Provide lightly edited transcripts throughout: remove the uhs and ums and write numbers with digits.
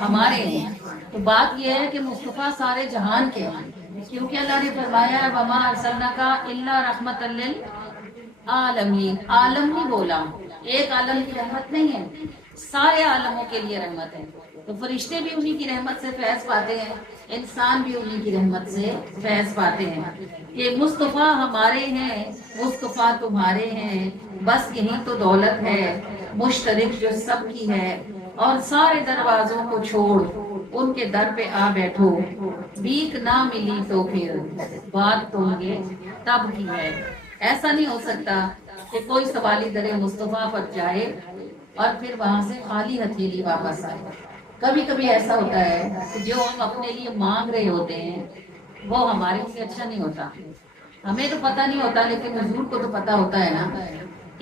ہمارے ہیں. تو بات یہ ہے کہ مصطفیٰ سارے جہان کے ہیں، کیونکہ اللہ نے فرمایا وما ارسلناک الا رحمۃ للعالمین. عالم نہیں بولا، ایک عالم کی رحمت نہیں ہے، سارے عالموں کے لیے رحمت ہے. تو فرشتے بھی انہی کی رحمت سے فیض پاتے ہیں، انسان بھی انہی کی رحمت سے فیض پاتے ہیں. کہ مصطفیٰ ہمارے ہیں، مصطفیٰ تمہارے ہیں، بس یہی تو دولت ہے مشترک جو سب کی ہے. اور سارے دروازوں کو چھوڑ ان کے در پہ آ بیٹھو، بھیک نہ ملی تو پھر بات تو یہ تب کی ہے. ایسا نہیں ہو سکتا کہ کوئی سوالی در مصطفیٰ پر جائے اور پھر وہاں سے خالی ہتھیلی واپس آئے. کبھی کبھی ایسا ہوتا ہے کہ جو ہم اپنے لیے مانگ رہے ہوتے ہیں وہ ہمارے لیے اچھا نہیں ہوتا. ہمیں تو پتہ نہیں ہوتا لیکن حضور کو تو پتہ ہوتا ہے نا.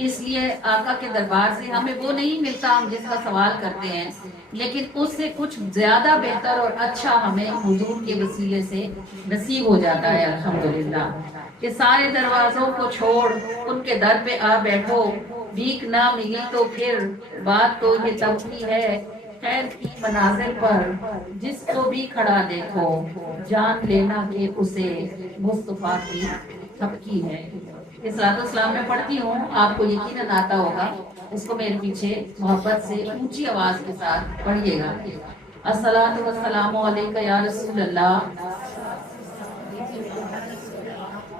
اس لیے آقا کے دربار سے ہمیں وہ نہیں ملتا ہم جس کا سوال کرتے ہیں، لیکن اس سے کچھ زیادہ بہتر اور اچھا ہمیں حضور کے وسیلے سے نصیب ہو جاتا ہے. الحمدللہ کہ سارے دروازوں کو چھوڑ ان کے در پہ آ بیٹھو، بھیک نہ ملی تو پھر بات تو یہ تب کی ہے. خیر کی منازل پر جس کو بھی کھڑا دیکھو، جان لینا کہ اسے مصطفیٰ کی تھپکی ہے. صلاۃ والسلام میں پڑھتی ہوں، آپ کو یقیناً آتا ہوگا. اس کو میرے پیچھے محبت سے اونچی آواز کے ساتھ پڑھیے گا. الصلاۃ والسلام علیک یا رسول اللہ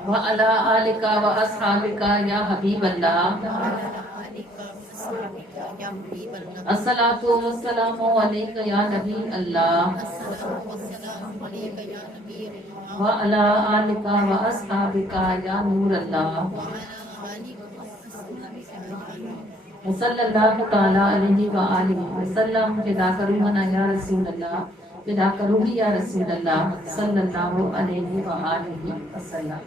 وعلی آلک واصحابک یا حبیب اللہ. الصلاۃ والسلام علیک یا نبی اللہ وعلی آلک واصحابک یا نور اللہ. صلی اللہ تعالی علیہ وآلہ وسلم. فداک روحنا یا رسول اللہ، فداک روحی یا رسول اللہ صلی اللہ علیہ وآلہ وسلم.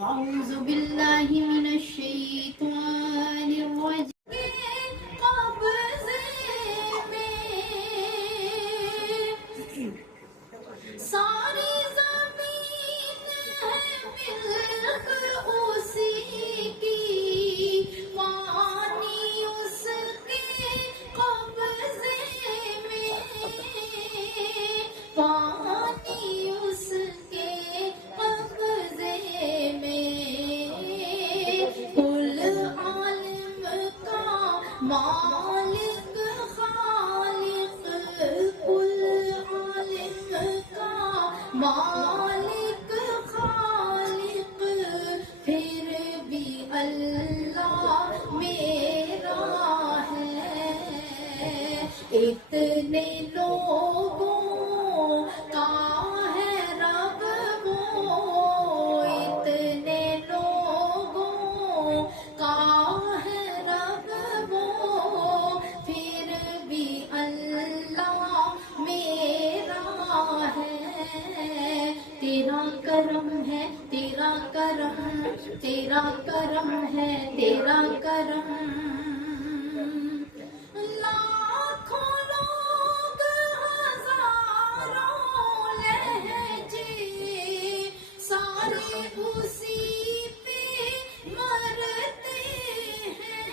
اعوذ باللہ من الشیطان الرجیم. قبضے میں ساری زمین ہے ملک اسی کی، پانی اس کے قبضے میں، پانی اس کے قبضے میں. کل عالم کا مالک خالق، کل عالم کا مالک خالق، پھر بھی اللہ میرا ہے. اتنے لوگوں کا ہے رب وہ، اتنے لوگوں کا ہے رب وہ، پھر بھی اللہ میرا ہے. تیرا کرم ہے، تیرا کرم، تیرا کرم ہے، تیرا کرم. لاکھوں لوگ ہزاروں لہجے سارے اسی پہ مرتے ہیں.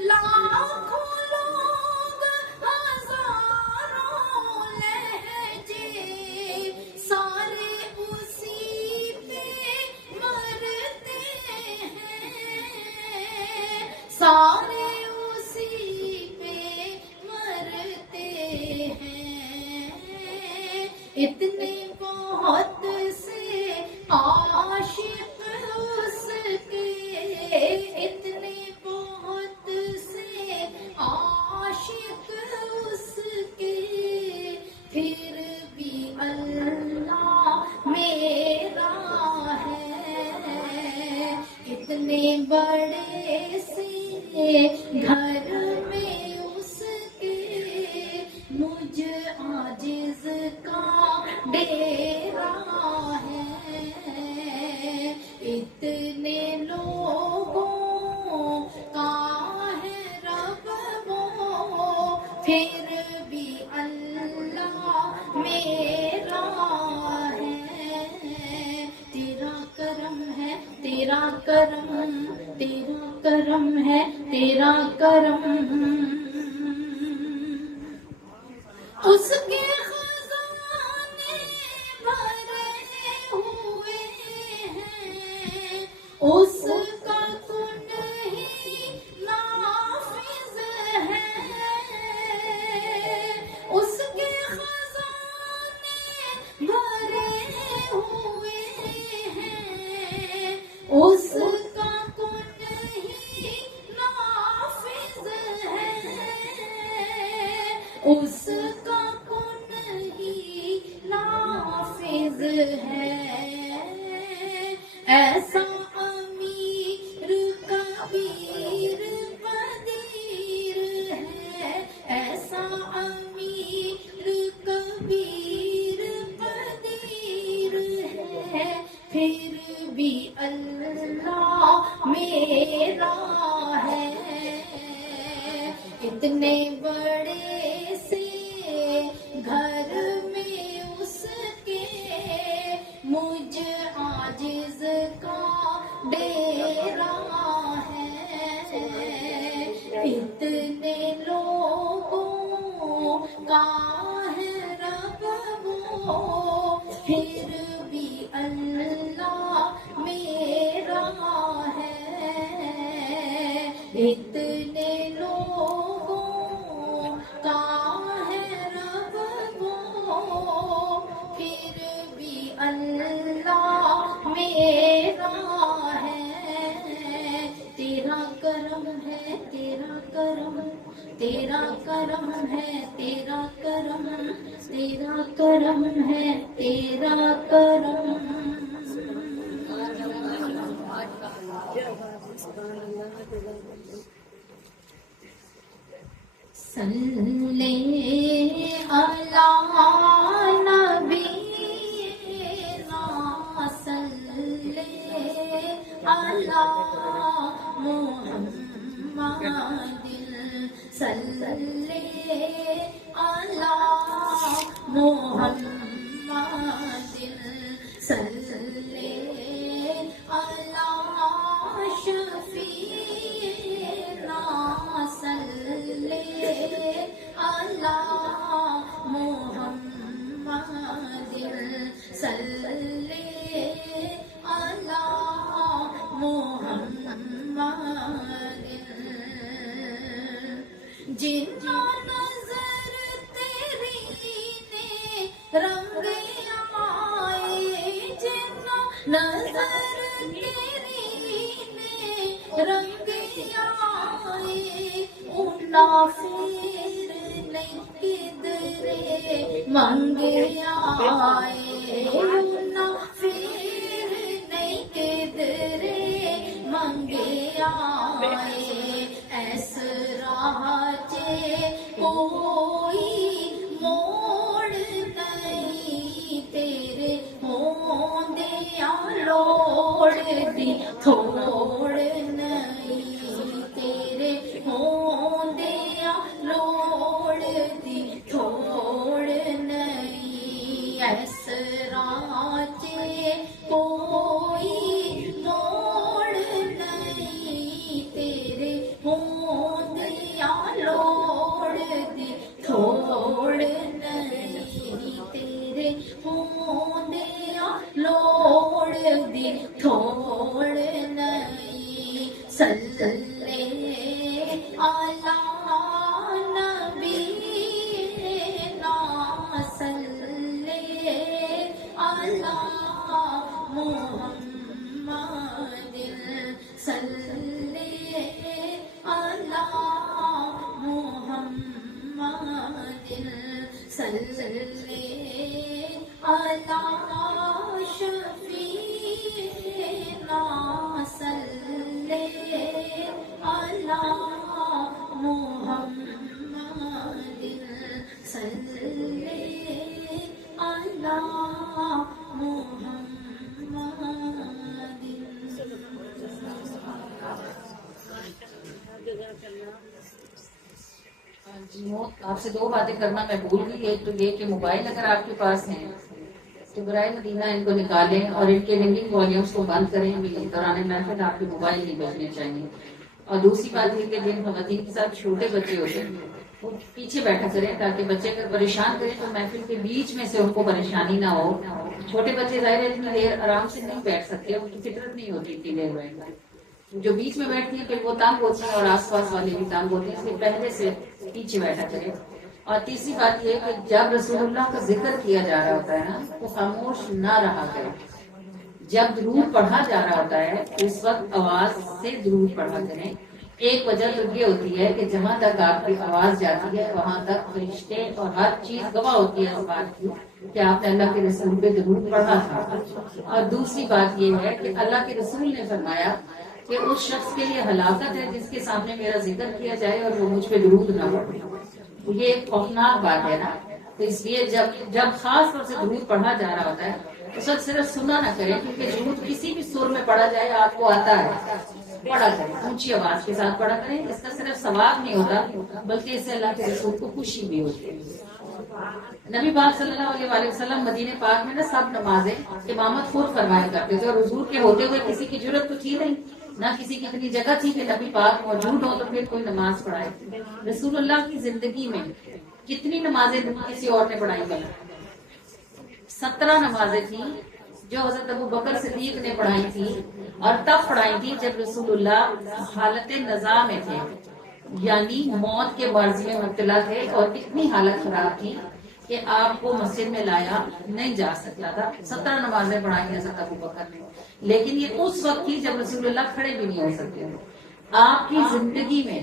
لاکھوں لوگ ہزاروں لہجے سارے اسی پہ مرتے ہیں، سارے اسی پہ مرتے ہیں. اتنے بہت سے عاشق اس کے، اتنے بہت سے عاشق اس کے، پھر بھی اللہ میرا ہے. اتنے بڑے سے گھر میں اس کے، مجھ عاجز کا ڈیرا ہے. اتنے لوگوں کا ہے رب وہ، پھر بھی اللہ میرا ہے. تیرا کرم ہے، تیرا کرم، تیرا کرم. کرم ہے تیرا کرم، اس کے خزانے بھرے ہوئے ہیں، اس کا کن ہی نافذ ہے، اس کے خزانے بھرے ہوئے ہیں، اس کا کن ہی نافذ ہے، اس کا کن ہی نافذ ہے، ایسا امیر کبیر قدیر ہے، ایسا امیر کبیر قدیر ہے، پھر بھی اللہ میرا ہے، اتنے بڑے سے گھر میں اس کے مجھ عاجز کا ڈیرا ہے، اتنے لوگوں کا ہے رب وہ، پھر بھی اللہ میرا ہے، اتنے لوگوں کا ہے رب وہ، پھر بھی اللہ میرا ہے، تیرا کرم ہے تیرا کرم، تیرا کرم ہے تیرا کرم، تیرا کرم ہے تیرا کرم، صلی علی نبینا، صلی علی محمد، صلی علی محمد، صلی علی شفیعنا، صلی علی محمد، صلی علی محمد، جنا نظر تیری نے رنگ آئے، جنا نظر تیری نے رنگ آئے، انا پھر نہیں کدرے منگ آئے، انا پھر نہیں کدرے منگ آئے، ایس راہ چے کوئی موڑ نہیں، تیرے ہوندیا لوڑ دی تھوڑ نہیں، تیرے ہوندیا لوڑ دی تھوڑ نہیں، ایس راہ چے کوئی موڑ نہیں، تیرے ہوندیا لوڑ دی تھوڑ نہیں، تیرے ہوندیا لوڑ دی تھوڑ نہیں، صلی علی نبینا، صلی علی محمد، صلی علی محمد، صلی علی شفیعنا، صلی علی محمد، صلی علی آپ سے دو باتیں کرنا میں بھول گئی، ایک تو یہ کہ موبائل اگر آپ کے پاس ہیں تو برائے مدینہ ان کو نکالیں اور ان کے رنگنگ والیومز کو بند کریں، دوران محفل آپ کے موبائل نہیں بجنے چاہیے، اور دوسری بات یہ کہ جن خواتین کے ساتھ چھوٹے بچے ہوتے ہیں وہ پیچھے بیٹھا کریں تاکہ بچے اگر پریشان کریں تو محفل کے بیچ میں سے ان کو پریشانی نہ ہو. چھوٹے بچے ظاہر ہے اتنی دیر آرام سے نہیں بیٹھ سکتے, ان کی فطرت نہیں ہوتی اتنی دیر بیٹھنا. جو بیچ میں بیٹھتی ہیں پھر وہ تانگ ہوتی ہیں اور آس پاس والے بھی تانگ ہوتے ہیں, اس لیے پہلے سے پیچھے بیٹھا کریں. اور تیسری بات یہ کہ جب رسول اللہ کا ذکر کیا جا رہا ہوتا ہے نا تو خاموش نہ رہا کریں. جب درود پڑھا جا رہا ہوتا ہے اس وقت آواز سے درود پڑھا کریں. ایک وجہ تو یہ ہوتی ہے کہ جہاں تک آپ کی آواز جاتی ہے وہاں تک فرشتے اور ہر چیز گواہ ہوتی ہے اس بات کی کہ آپ نے اللہ کے رسول پہ درود پڑھا تھا. اور دوسری بات یہ ہے کہ اللہ کے رسول نے فرمایا کہ اس شخص کے لیے ہلاکت ہے جس کے سامنے میرا ذکر کیا جائے اور وہ مجھ پہ درود نہ پڑھے. یہ ایک خوفناک بات ہے نا. تو اس لیے جب خاص طور سے درود پڑھا جا رہا ہوتا ہے اس وقت صرف سنا نہ کریں, کیونکہ درود کسی بھی سر میں پڑھا جائے آپ کو آتا ہے, پڑھا کریں, اونچی آواز کے ساتھ پڑھا کریں. اس کا صرف ثواب نہیں ہوتا بلکہ اس سے اللہ کے رسول کو خوشی بھی ہوتی ہے. نبی پاک صلی اللہ علیہ وآلہ وسلم مدینہ پاک میں نا سب نمازیں امامت خود فرمایا کرتے تھے, اور حضور کے ہوتے ہوئے کسی کی ضرورت تو تھی نہیں, نہ کسی کی اتنی جگہ تھی کہ نبی پاک موجود ہو تو پھر کوئی نماز پڑھائے. رسول اللہ کی زندگی میں کتنی نمازیں کسی اور نے پڑھائی گئی؟ 17 نمازیں تھیں جو حضرت ابو بکر صدیق نے پڑھائی تھی, اور تب پڑھائی تھی جب رسول اللہ حالت نزا میں تھے, یعنی موت کے مرض میں مبتلا تھے اور اتنی حالت خراب تھی کہ آپ کو مسجد میں لایا نہیں جا سکتا تھا. 17 نمازیں پڑھائی حضرت ابو بکر نے, لیکن یہ اس وقت تھی جب رسول اللہ کھڑے بھی نہیں ہو سکتے. آپ کی زندگی میں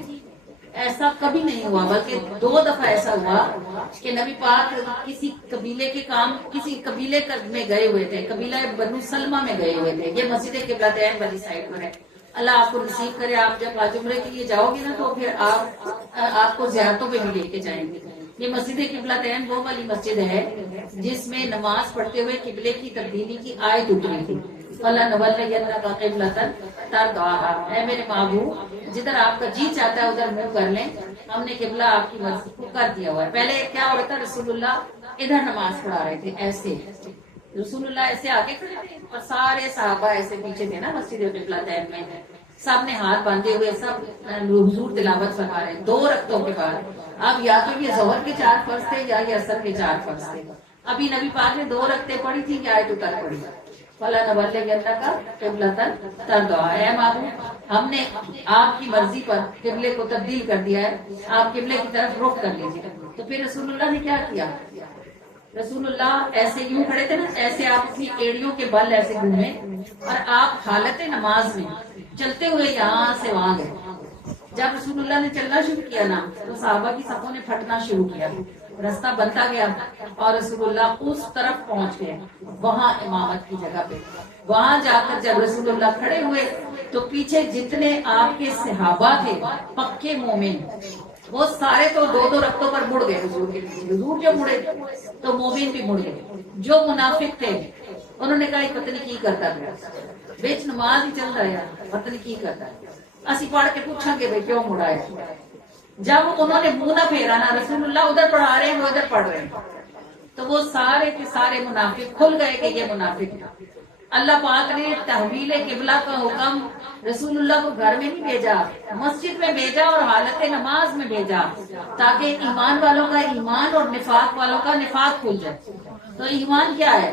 ایسا کبھی نہیں ہوا, بلکہ 2 دفعہ ایسا ہوا کہ نبی پاک کسی قبیلے کے کام, کسی قبیلے میں گئے ہوئے تھے, قبیلہ بنو سلمہ میں گئے ہوئے تھے. یہ مسجد قبلتین والی سائڈ پر ہے. اللہ آپ کو نصیب کرے, آپ جب حج عمرے کے لیے جاؤ گے نا تو پھر آپ کو زیارتوں پہ بھی لے کے جائیں گے. یہ مسجد قبلتین وہ والی مسجد ہے جس میں نماز پڑھتے ہوئے قبلے کی تبدیلی کی آیت اتری تھی, اللہ نولینک قبلۃ ترضاھا, اے میرے محبوب جدھر آپ کا جی چاہتا ہے ادھر منہ کر لیں, ہم نے قبلہ آپ کی مسجد کو کر دیا ہوا ہے. پہلے کیا ہو رہا تھا, رسول اللہ ادھر نماز پڑھا رہے تھے, ایسے رسول اللہ ایسے آگے کھڑے تھے اور سارے صحابہ ایسے پیچھے تھے نا مسجد قبلتین میں, سب نے ہاتھ باندھے ہوئے, سب حضور تلاوت فرما رہے ہیں 2 رکعتوں کے بعد. اب یا تو یہ ظہر کے 4 فرض تھے یا یہ عصر کے 4 فرض تھے. ابھی نبی پاک نے 2 رکعتیں پڑھی تھی کہ آیت اتر پڑی, فلا نولینک قبلۃ ترضاھا, اے معبود ہم نے آپ کی مرضی پر قبلے کو تبدیل کر دیا ہے, آپ قبلے کی طرف رخ کر لیجیے. تو پھر رسول اللہ نے کیا کیا, رسول اللہ ایسے یوں کھڑے تھے نا, ایسے آپ اپنی ایڑیوں کے بل ایسے گھومے اور آپ حالت نماز میں چلتے ہوئے یہاں سے وہاں گئے. جب رسول اللہ نے چلنا شروع کیا نا تو صحابہ کی صفوں نے پھٹنا شروع کیا, راستہ بنتا گیا اور رسول اللہ اس طرف پہنچ گئے وہاں امامت کی جگہ پہ. وہاں جا کر جب رسول اللہ کھڑے ہوئے تو پیچھے جتنے آپ کے صحابہ تھے پکے مومن, وہ سارے تو 2 رکعتوں پر مڑ گئے حضور کے پیچھے. حضور جو مڑے تو مومن بھی مڑ گئے. جو منافق تھے انہوں نے کہا پتہ نہیں کی کرتا گیا, بیچ نماز ہی چل رہا ہے, پتہ نہیں کی کرتا ہے, اسی پڑھ کے پوچھیں گے بھائی کیوں مڑا ہے. جب انہوں نے منہ نہ پھیرا نا, رسول اللہ ادھر پڑھا رہے ہیں وہ ادھر پڑھ رہے ہیں, تو وہ سارے کے سارے منافق کھل گئے کہ یہ منافق ہے. اللہ پاک نے تحویل قبلہ کا حکم رسول اللہ کو گھر میں نہیں بھیجا, مسجد میں بھیجا اور حالت نماز میں بھیجا, تاکہ ایمان والوں کا ایمان اور نفاق والوں کا نفاق کھل جائے. تو ایمان کیا ہے,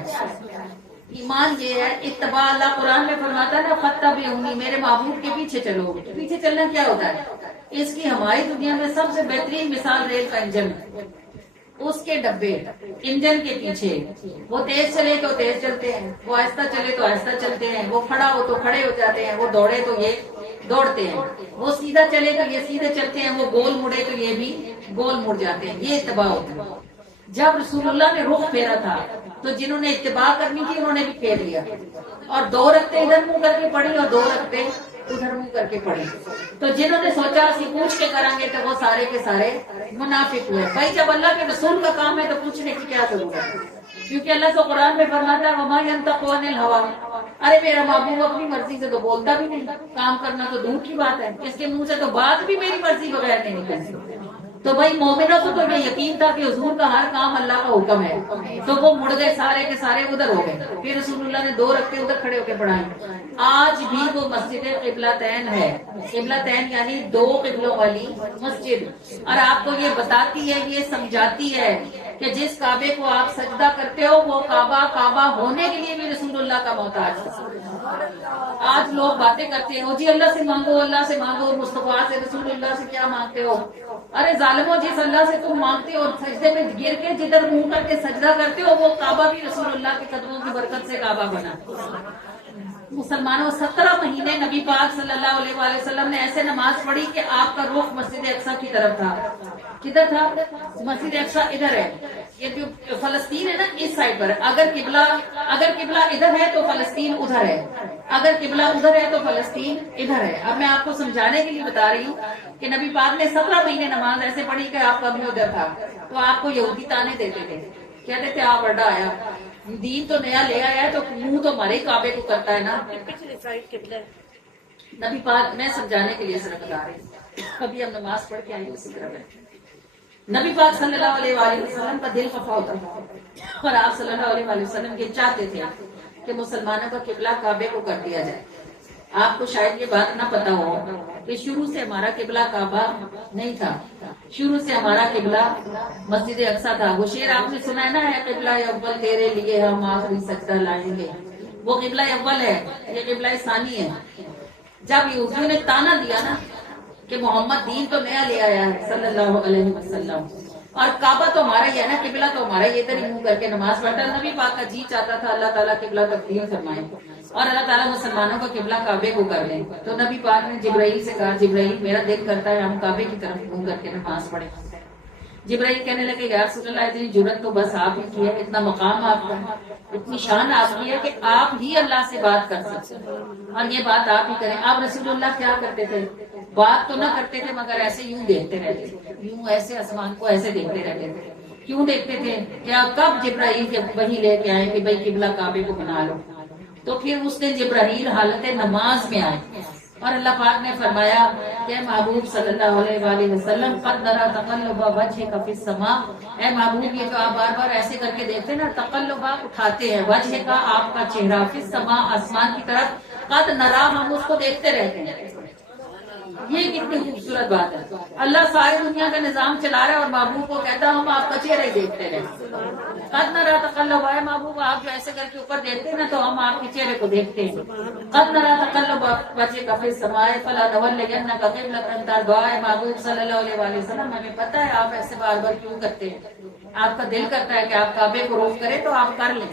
ایمان یہ ہے اتباع. اللہ قرآن میں فرماتا ہے نا فاتبعونی, میرے محبوب کے پیچھے چلو. پیچھے چلنا کیا ہوتا ہے, اس کی ہماری دنیا میں سب سے بہترین مثال ریل کا انجن ہے. اس کے ڈبے انجن کے پیچھے, وہ تیز چلے تو تیز چلتے ہیں, وہ آہستہ چلے تو آہستہ چلتے ہیں, وہ کھڑا ہو تو کھڑے ہو جاتے ہیں, وہ دوڑے تو یہ دوڑتے ہیں, وہ سیدھا چلے تو یہ سیدھے چلتے ہیں, وہ گول مڑے تو یہ بھی گول مڑ جاتے ہیں. یہ اتباع ہوتا ہے. جب رسول اللہ نے رخ پھیرا تھا تو جنہوں نے اتباع کرنی تھی انہوں نے بھی پھیر لیا, اور 2 رکعتیں ادھر منہ کر کے پڑھی اور 2 رکعتیں ادھر منہ کر کے پڑھی. تو جنہوں نے سوچا اسی پوچھ کے کریں گے تو وہ سارے کے سارے منافق ہوئے. بھائی جب اللہ کے رسول کا کام ہے تو پوچھنے کی کیا ضرورت ہے, کیونکہ اللہ تو قرآن میں فرماتا ہے وما ينطق عن الهوى, ارے میرا محبوب اپنی مرضی سے تو بولتا بھی نہیں, کام کرنا تو دور کی بات ہے, اس کے منہ سے تو بات بھی میری مرضی بغیر نہیں نکلتی. تو بھائی مومنوں کو تو یہ یقین تھا کہ حضور کا ہر کام اللہ کا حکم ہے، تو وہ مڑ گئے سارے کے سارے ادھر ہو گئے. پھر رسول اللہ نے 2 رکعتیں ادھر کھڑے ہو کے پڑھائیں. آج بھی وہ مسجد قبلتین ہے. قبلتین یعنی 2 قبلوں والی مسجد، اور آپ کو یہ بتاتی ہے، یہ سمجھاتی ہے کہ جس کعبے کو آپ سجدہ کرتے ہو وہ کعبہ ہونے کے لیے بھی رسول اللہ کا محتاج ہے. آج لوگ باتیں کرتے ہیں، جی اللہ سے مانگو، اللہ سے مانگو، مصطفیٰ سے، رسول اللہ سے کیا مانگتے ہو؟ ارے ظالمو، جس اللہ سے تم مانگتے ہو اور سجدے میں گر کے جدھر منہ کر کے سجدہ کرتے ہو وہ کعبہ بھی رسول اللہ کے قدموں کی برکت سے کعبہ بنا. مسلمانوں 17 مہینے نبی پاک صلی اللہ علیہ وآلہ وسلم نے ایسے نماز پڑھی کہ آپ کا رخ مسجد اقصی کی طرف تھا. کدھر تھا؟ مسجد اقصی ادھر ہے. یہ جو فلسطین ہے نا اس سائڈ پر، اگر قبلہ ادھر ہے تو فلسطین ادھر ہے، اگر قبلہ ادھر ہے تو فلسطین ادھر ہے. اب میں آپ کو سمجھانے کے لیے بتا رہی ہوں کہ نبی پاک نے 17 مہینے نماز ایسے پڑھی کہ آپ کا بھی ادھر تھا. تو آپ کو یہودی تانے دیتے تھے، کہتے تھے آپ بڑا آیا، دین تو نیا لے آیا ہے تو منہ تو ہمارے کعبے کو کرتا ہے نا. نبی پاک میں سمجھانے کے لیے صرف بتا رہی ہوں، ابھی ہم نماز پڑھ کے آئیں اسی طرح ہے. نبی پاک صلی اللہ علیہ وآلہ وسلم کا دل خفا ہوتا تھا، اور آپ صلی اللہ علیہ وآلہ وسلم یہ چاہتے تھے کہ مسلمانوں کا قبلہ کعبے کو کر دیا جائے. آپ کو شاید یہ بات نہ پتا ہو کہ شروع سے ہمارا قبلہ کعبہ نہیں تھا، شروع سے ہمارا قبلہ مسجد اقصی تھا. وہ شعر آپ نے سنا ہے نا، ہے قبلہ اول تیرے لیے ہم آخری سجدہ لائیں گے. وہ قبلہ اول ہے، یہ قبلہ ثانی ہے. جب یہودیوں نے تانا دیا نا کہ محمد دین تو نیا لے آیا ہے صلی اللہ علیہ وسلم، اور کعبہ تو ہمارا ہی ہے نا، قبلہ تو ہمارا ہی، ادھر ہی منہ کر کے نماز پڑھتا. نبی پاک کا جی چاہتا تھا اللہ تعالیٰ قبلہ تبدیل فرمائے اور اللہ تعالیٰ مسلمانوں کا قبلہ کعبے کو کر لیں. تو نبی پاک نے جبرائیل سے کہا، جبرائیل میرا دل کرتا ہے ہم کعبے کی طرف منہ کر کے نماز پڑھیں. جبرائیل کہنے لگے یا رسول اللہ اتنی جرت تو بس آپ ہی کی ہے، اتنا مقام آپ کا ہے، اتنی شان آپ کی ہے کہ آپ ہی اللہ سے بات کر سکتے ہیں اور یہ بات آپ ہی کریں. آپ رسول اللہ کیا کرتے تھے؟ بات تو نہ کرتے تھے مگر ایسے یوں دیکھتے رہتے تھے، یوں ایسے آسمان کو ایسے دیکھتے رہتے تھے. کیوں دیکھتے تھے؟ کیا کب جبرائیل کے وہی لے کے آئے کہ بھائی قبلہ کعبے کو بنا لو. تو پھر اس نے جبرائیل حالت نماز میں آئے اور اللہ پاک نے فرمایا کہ محبوب صلی اللہ علیہ وآلہ وسلم قد نرى تقلب وجهك في السماء. اے محبوب یہ جو آپ بار بار ایسے کر کے دیکھتے ہیں نا، تقلب آپ اٹھاتے ہیں، وجہ کا آپ کا چہرہ، فی السماء آسمان کی طرف، قد نرى ہم اس کو دیکھتے رہتے ہیں. یہ کتنی خوبصورت بات ہے. اللہ ساری دنیا کا نظام چلا رہا ہے اور محبوب کو کہتا ہے ہم آپ کا چہرہ ہی دیکھتے رہے. قد نرى تقلب، اے محبوب آپ جو ایسے کر کے اوپر دیکھتے ہیں نا تو ہم آپ کے چہرے کو دیکھتے ہیں. قد نرى تقلب وجهك في السماء فلنولينك قبلة ترضاها. اے محبوب صلی اللہ علیہ وآلہ وسلم ہمیں پتہ ہے آپ ایسے بار بار کیوں کرتے ہیں، آپ کا دل کرتا ہے کہ آپ کعبے کو رخ کریں تو آپ کر لیں.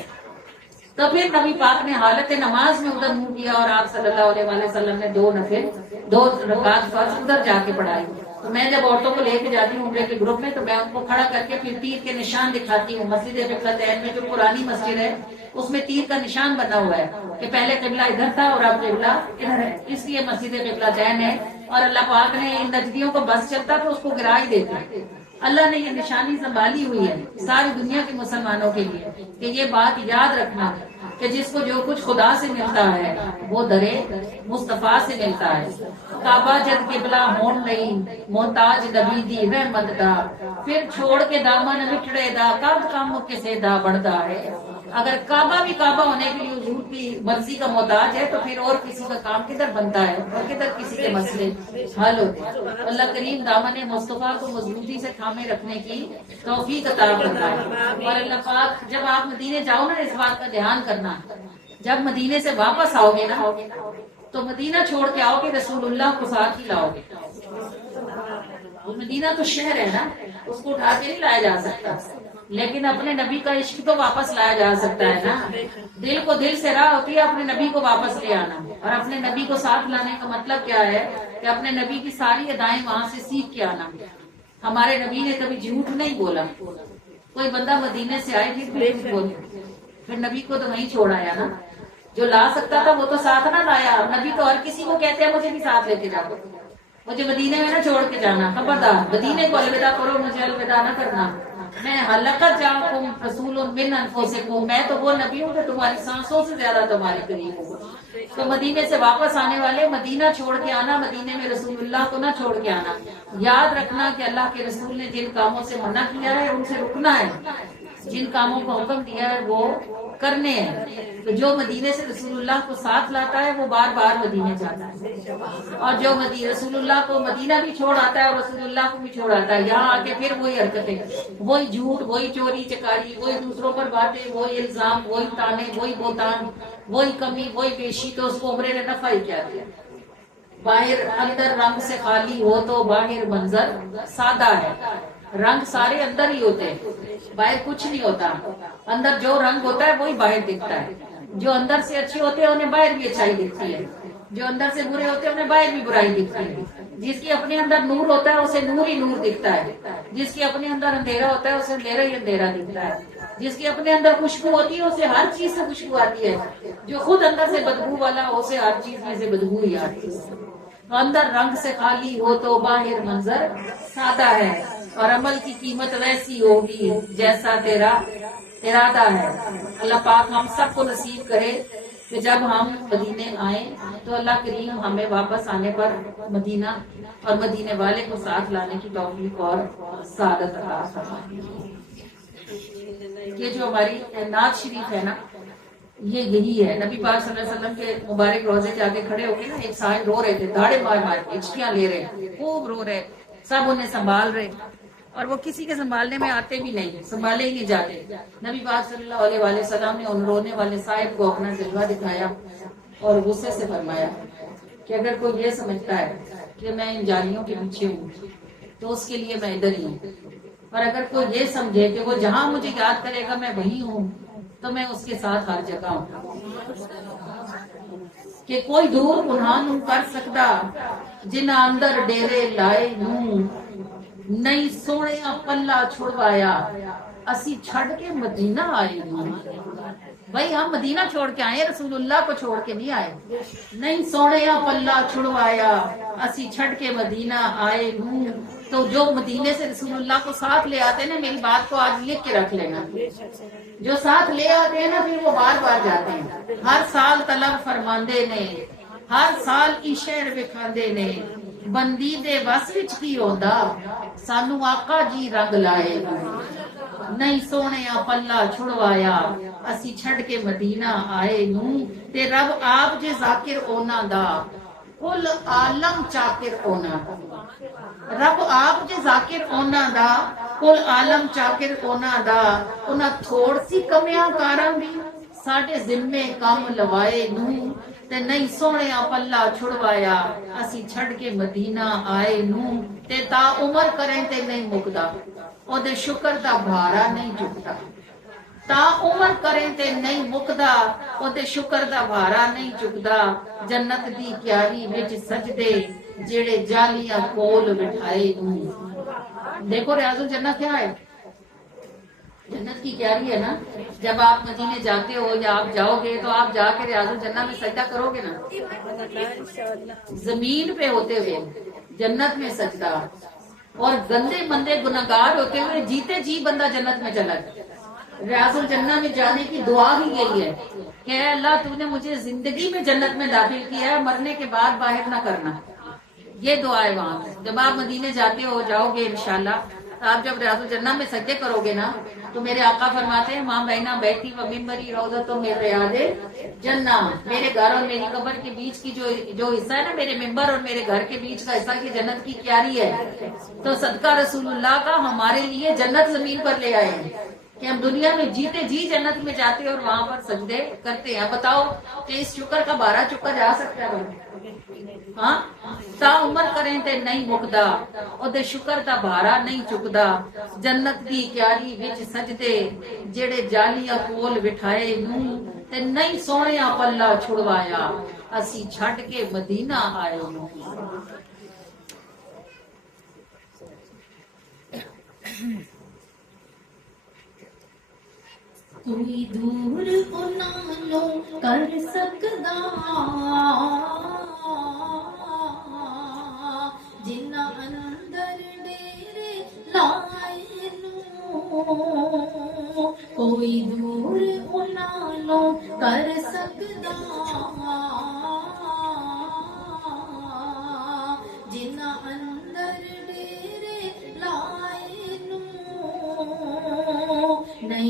تو پھر نبی پاک نے حالت نماز میں ادھر منہ کیا اور آپ صلی اللہ علیہ وآلہ وسلم نے 2 رکعت فرض ادھر جا کے پڑھائی. تو میں جب عورتوں کو لے کے جاتی ہوں عمرے کے گروپ میں تو میں ان کو کھڑا کر کے پھر تیر کے نشان دکھاتی ہوں. مسجد قبلتین میں جو پرانی مسجد ہے اس میں تیر کا نشان بنا ہوا ہے کہ پہلے قبلہ ادھر تھا اور اب قبلہ ادھر ہے، اس لیے مسجد قبلتین ہے. اور اللہ پاک نے ان نجدیوں کو بس چلتا تو اس کو گرا ہی دیتے. اللہ نے یہ نشانی سنبھالی ہوئی ہے ساری دنیا کے مسلمانوں کے لیے کہ یہ بات یاد رکھنا کہ جس کو جو کچھ خدا سے ملتا ہے وہ درے مصطفیٰ سے ملتا ہے. کعبہ جد قبلہ ہون نہیں محتاج نبی دی رحمت دا، پھر چھوڑ کے دامن مٹڑے دا کب کم کسے دا بڑھتا ہے. اگر کعبہ بھی کعبہ ہونے کے لیے حضور کی مرضی کا محتاج ہے تو پھر اور کسی کا کام کدھر بنتا ہے اور کدھر کسی کے مسئلے حل ہوتے ہیں. اللہ کریم دامن مصطفیٰ کو مضبوطی سے تھامے رکھنے کی توفیق عطا فرمائے. اور اللہ پاک جب آپ مدینے جاؤ نا اس بات کا دھیان کرنا، جب مدینے سے واپس آؤ گے نا تو مدینہ چھوڑ کے آؤ گے رسول اللہ کو ساتھ ہی لاؤ گے. مدینہ تو شہر ہے نا، اس کو اٹھا کے نہیں لایا جا سکتا، لیکن اپنے نبی کا عشق تو واپس لایا جا سکتا ہے نا. دل کو دل سے راہ ہوتی ہے اپنے نبی کو واپس لے آنا. اور اپنے نبی کو ساتھ لانے کا مطلب کیا ہے کہ اپنے نبی کی ساری ادائیں وہاں سے سیکھ کے آنا. ہمارے نبی نے کبھی جھوٹ نہیں بولا. کوئی بندہ مدینے سے آئے پھر نبی کو تو وہیں چھوڑ آیا نا. جو لا سکتا تھا وہ تو ساتھ نہ لایا. نبی تو ہر کسی کو کہتے ہیں مجھے بھی ساتھ لے کے جاؤ، مجھے مدینے میں نہ چھوڑ کے جانا، خبردار مدینے کو الوداع کرو، مجھے الوداع نہ کرنا. میں لقد جاءکم رسول من انفسکم، میں تو وہ نبی ہوں کہ تمہاری سانسوں سے زیادہ تمہارے قریب ہوگا. تو مدینے سے واپس آنے والے مدینہ چھوڑ کے آنا، مدینے میں رسول اللہ کو نہ چھوڑ کے آنا۔ یاد رکھنا کہ اللہ کے رسول نے جن کاموں سے منع کیا ہے ان سے رکنا ہے، جن کاموں کو حکم دیا ہے وہ کرنے ہیں۔ تو جو مدینے سے رسول اللہ کو ساتھ لاتا ہے وہ بار بار مدینے جاتا ہے، اور جو رسول اللہ کو مدینہ بھی چھوڑ آتا ہے اور رسول اللہ کو بھی چھوڑ آتا ہے، یہاں آ کے پھر وہی حرکتیں، وہی جھوٹ، وہی چوری چکاری، وہی دوسروں پر باتیں، وہی الزام، وہی تانے، وہی بہتان، وہی کمی، وہی بیشی، تو اس کو عمرے نے نفع ہی کیا دیا۔ باہر اندر رنگ سے خالی ہو تو باہر منظر سادہ ہے۔ رنگ سارے اندر ہی ہوتے ہیں، باہر کچھ نہیں ہوتا۔ اندر جو رنگ ہوتا ہے وہی باہر دکھتا ہے۔ جو اندر سے اچھے ہوتے ہیں انہیں باہر بھی اچھائی دکھتی ہے، جو اندر سے برے ہوتے ہیں انہیں باہر بھی برائی دکھتی ہے۔ جس کی اپنے اندر نور ہوتا ہے اسے نور ہی نور دکھتا ہے، جس کے اپنے اندر اندھیرا ہوتا ہے اسے اندھیرا ہی اندھیرا دکھتا ہے۔ جس کے اپنے اندر خوشبو ہوتی ہے اسے ہر چیز سے خوشبو آتی ہے، جو خود اندر سے بدبو والا ہو اسے ہر چیز میں سے بدبو ہی آتی ہے۔ اندر رنگ سے خالی ہو تو باہر منظر سادہ ہے، اور عمل کی قیمت ویسی ہوگی جیسا تیرا ارادہ ہے۔ اللہ پاک ہم سب کو نصیب کرے کہ جب ہم مدینے آئیں تو اللہ کریم ہمیں واپس آنے پر مدینہ اور مدینے والے کو ساتھ لانے کی توفیق اور سعادت عطا فرمائے۔ یہ جو ہماری نعت شریف ہے نا، یہ یہی ہے۔ نبی پاک صلی اللہ علیہ وسلم کے مبارک روزے کے آگے کھڑے ہو کے نا ایک صاحب رو رہے تھے، داڑے مار مار کے ہچکیاں لے رہے، خوب رو رہے، سب انہیں سنبھال رہے، اور وہ کسی کے سنبھالنے میں آتے بھی نہیں، سنبھالے ہی نہیں جاتے۔ نبی پاک صلی اللہ علیہ وآلہ وسلم نے ان رونے والے صاحب کو اپنا جلوہ دکھایا اور غصے سے فرمایا کہ اگر کوئی یہ سمجھتا ہے کہ میں ان جالیوں کے پیچھے ہوں تو اس کے لیے میں ادھر ہی ہوں، اور اگر کوئی یہ سمجھے کہ وہ جہاں مجھے یاد کرے گا میں وہیں ہوں تو میں اس کے ساتھ ہر جگہ ہوں۔ کہ کوئی دور گناہ نوں کر سکدا جنہ اندر ڈیرے لائے نوں، نہیں سونے پلہ چھڑوایا اسی چھڑ کے مدینہ آئے نوں۔ بھائی ہم مدینہ چھوڑ کے آئے، رسول اللہ کو چھوڑ کے نہیں آئے۔ نہیں سونے پلہ چھڑوایا اسی چھڑ کے مدینہ آئے نوں۔ تو جو مدینے سے رسول اللہ کو ساتھ لے آتے نا، میری بات کو آج لکھ کے رکھ لینا، جو ساتھ لے آتے ہیں نا پھر وہ بار بار جاتے ہیں۔ ہر سال طلب فرماندے نے، ہر سال کی شہر وکھاندے نے، بندی دے وس وچ کی ہوندا سانو آقا جی رنگ لائے۔ نہیں سونے پلہ چھڑوایا اسی چھڑ کے مدینہ آئے نوں، تے رب آپ جے ذاکر اونا دا کل عالم چاکر اونا۔ رب آپ جے ذاکر اونا دا کل عالم چاکر اونا دا، انہاں تھوڑ سی کمیاں کاراں بھی ساڈے ذمے کام لوائے نوں، تے نہیں سونے پلہ چھڑوایا اسی چھڑ کے مدینہ آئے نوں، تے تا عمر کریں تے نہیں مکدا او دے شکر دا بھارا نہیں چکتا۔ تا عمر کریں تے نہیں مکدا او دے شکر دا بھارا نہیں چکدا، جنت دی کیاری وچ سجدے جڑے جالیاں کول بٹھائے نوں۔ دیکھو ریاض الجنہ کیا ہے، جنت کی کیاری ہے نا۔ جب آپ مدینے جاتے ہو یا آپ جاؤ گے تو آپ جا کے ریاض الجنہ میں سجدہ کرو گے نا، زمین پہ ہوتے ہوئے جنت میں سجدہ، اور گندے مندے گناہگار ہوتے ہوئے جیتے جی بندہ جنت میں چلا گیا۔ ریاض الجنہ میں جانے کی دعا ہی یہی ہے کہ اے اللہ تو نے مجھے زندگی میں جنت میں داخل کیا ہے، مرنے کے بعد باہر نہ کرنا۔ یہ دعا ہے وہاں پہ۔ جب آپ مدینے جاتے ہو جاؤ گے انشاءاللہ، آپ جب ریاض الجنہ میں سجدے کرو گے نا تو میرے آقا فرماتے ہیں ماں بہنا بیٹھی و ممبری روضۃ من ریاض جنہ، میرے گھر اور میری قبر کے بیچ کی جو حصہ ہے نا، میرے ممبر اور میرے گھر کے بیچ کا حصہ کی جنت کی کیاری ہے۔ تو صدقہ رسول اللہ کا ہمارے لیے جنت زمین پر لے آئے ہیں کہ ہم دنیا میں جیتے جی جنت میں جاتے ہیں اور وہاں پر سجدے کرتے ہیں۔ بتاؤ کہ اس شکر کا بارہ چکا جا سکتا ہے؟ ہاں، تا عمر کریں تے نہیں مکدا او دے شکر دا بھارا نہیں چکدا، جنت دی کیاری وچ سجدے جڑے جالیاں کول بٹھائے نوں، تے نہیں سونے پلہ چھڑوایا اسی چھڈ کے مدینہ آئے نوں۔ کوئی دور انہاں نوں کر سکدا جنہ اندر ڈیرے لائے نوں، کوئی دور انہاں نوں کر سکدا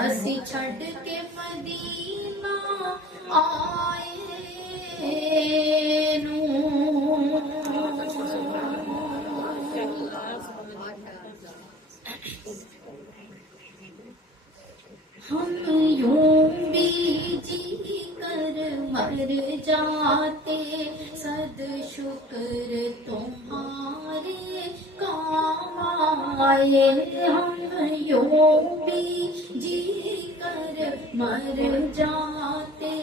اسی چھڑ کے مدینہ آئے ہم یوں بھی جی کر مر جاتے، صد شکر تمہارے کام آئے. ہم یوں بھی جی کر مر جاتے،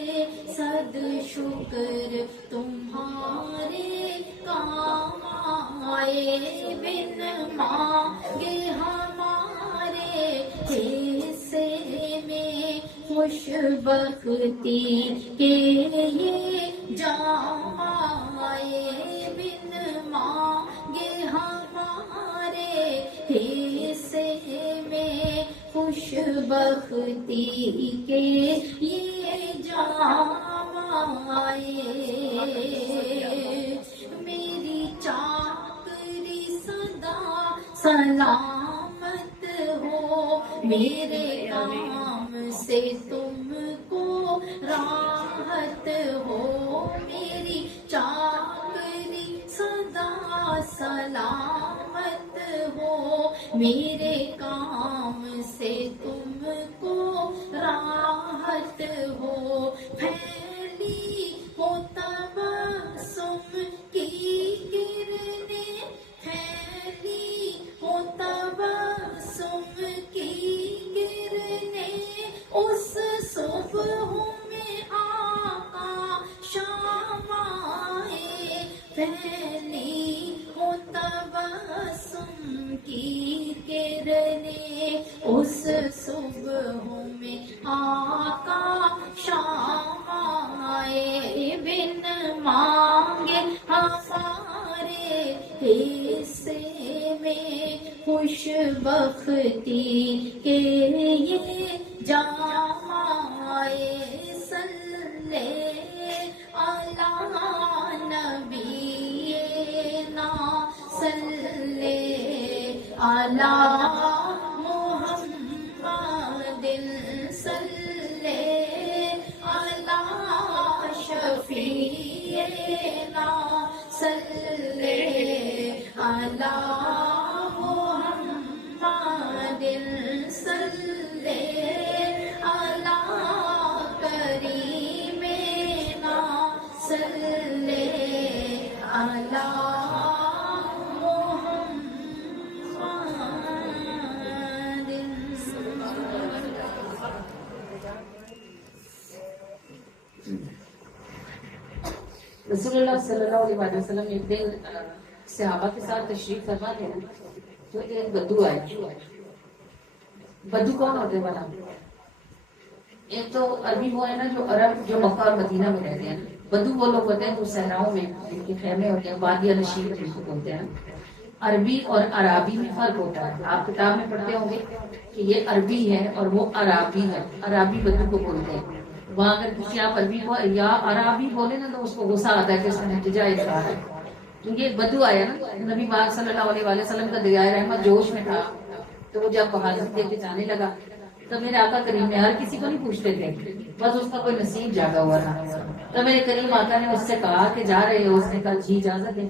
صد شکر تمہارے کام آئے. بن مانگے ہمارے حصے میں خوش بختی کے یہ جام آئے. بن مانگے ہمارے حصے میں خوش بختی کے یہ جام آئے. میری چاکری صدا سلامت ہو، میرے کام سے تم کو راحت ہو. میری چاکری صدا سلامت ہو، میرے کام سے تم کو راحت ہو. پھیلی ہو تبسم کی کرنیں، پھیلی ہو تبسم کی کرنیں، اس صبح میں آقا شام آئے. پھیلی ہو تبسم کی کرنیں، اس صبح میں آقا شام آئے. بن مانگے ہمارے حصے میں خوش بختی کے یہ جام آئے. صلی علی نبینا، صلی علی محمد، صلی علی شفیعنا، صلی علی محمد، صلی علی کریمنا، صلی علی رسول اللہ صلی اللہ علیہ وسلم ایک دن صحابہ کے ساتھ تشریف فرما تھے نا، تو ایک بدو آئے. بدو کون ہوتے بنا؟ ایک تو عربی وہ ہے نا جو عرب جو مکہ اور مدینہ میں رہتے ہیں. بدو وہ لوگ ہوتے ہیں جو صحراؤں میں جن کے خیمے ہوتے ہیں، وادی نشین جن کو بولتے ہیں. عربی اور عرابی میں فرق ہوتا ہے. آپ کتاب میں پڑھتے ہوں گے کہ یہ عربی ہے اور وہ عرابی ہے. عرابی بدو کو بولتے ہیں. وہاں اگر کسی آپ عربی کو یا عرابی بولے نا تو اس کو غصہ آتا ہے کہ اس نے نتیجہ اظہار ہے. کیونکہ ایک بدو آیا نا، نبی پاک صلی اللہ علیہ وسلم کا دریائے رحمت جوش میں تھا، تو وہ جب حاضر دے کے جانے لگا تو میرے آقا کریم نے ہر کسی کو نہیں پوچھتے تھے، بس اس کا کوئی نصیب جاگا ہوا تھا. تو میرے کریم آقا نے اس سے کہا کہ جا رہے ہو؟ اس نے کہا جی اجازت ہے.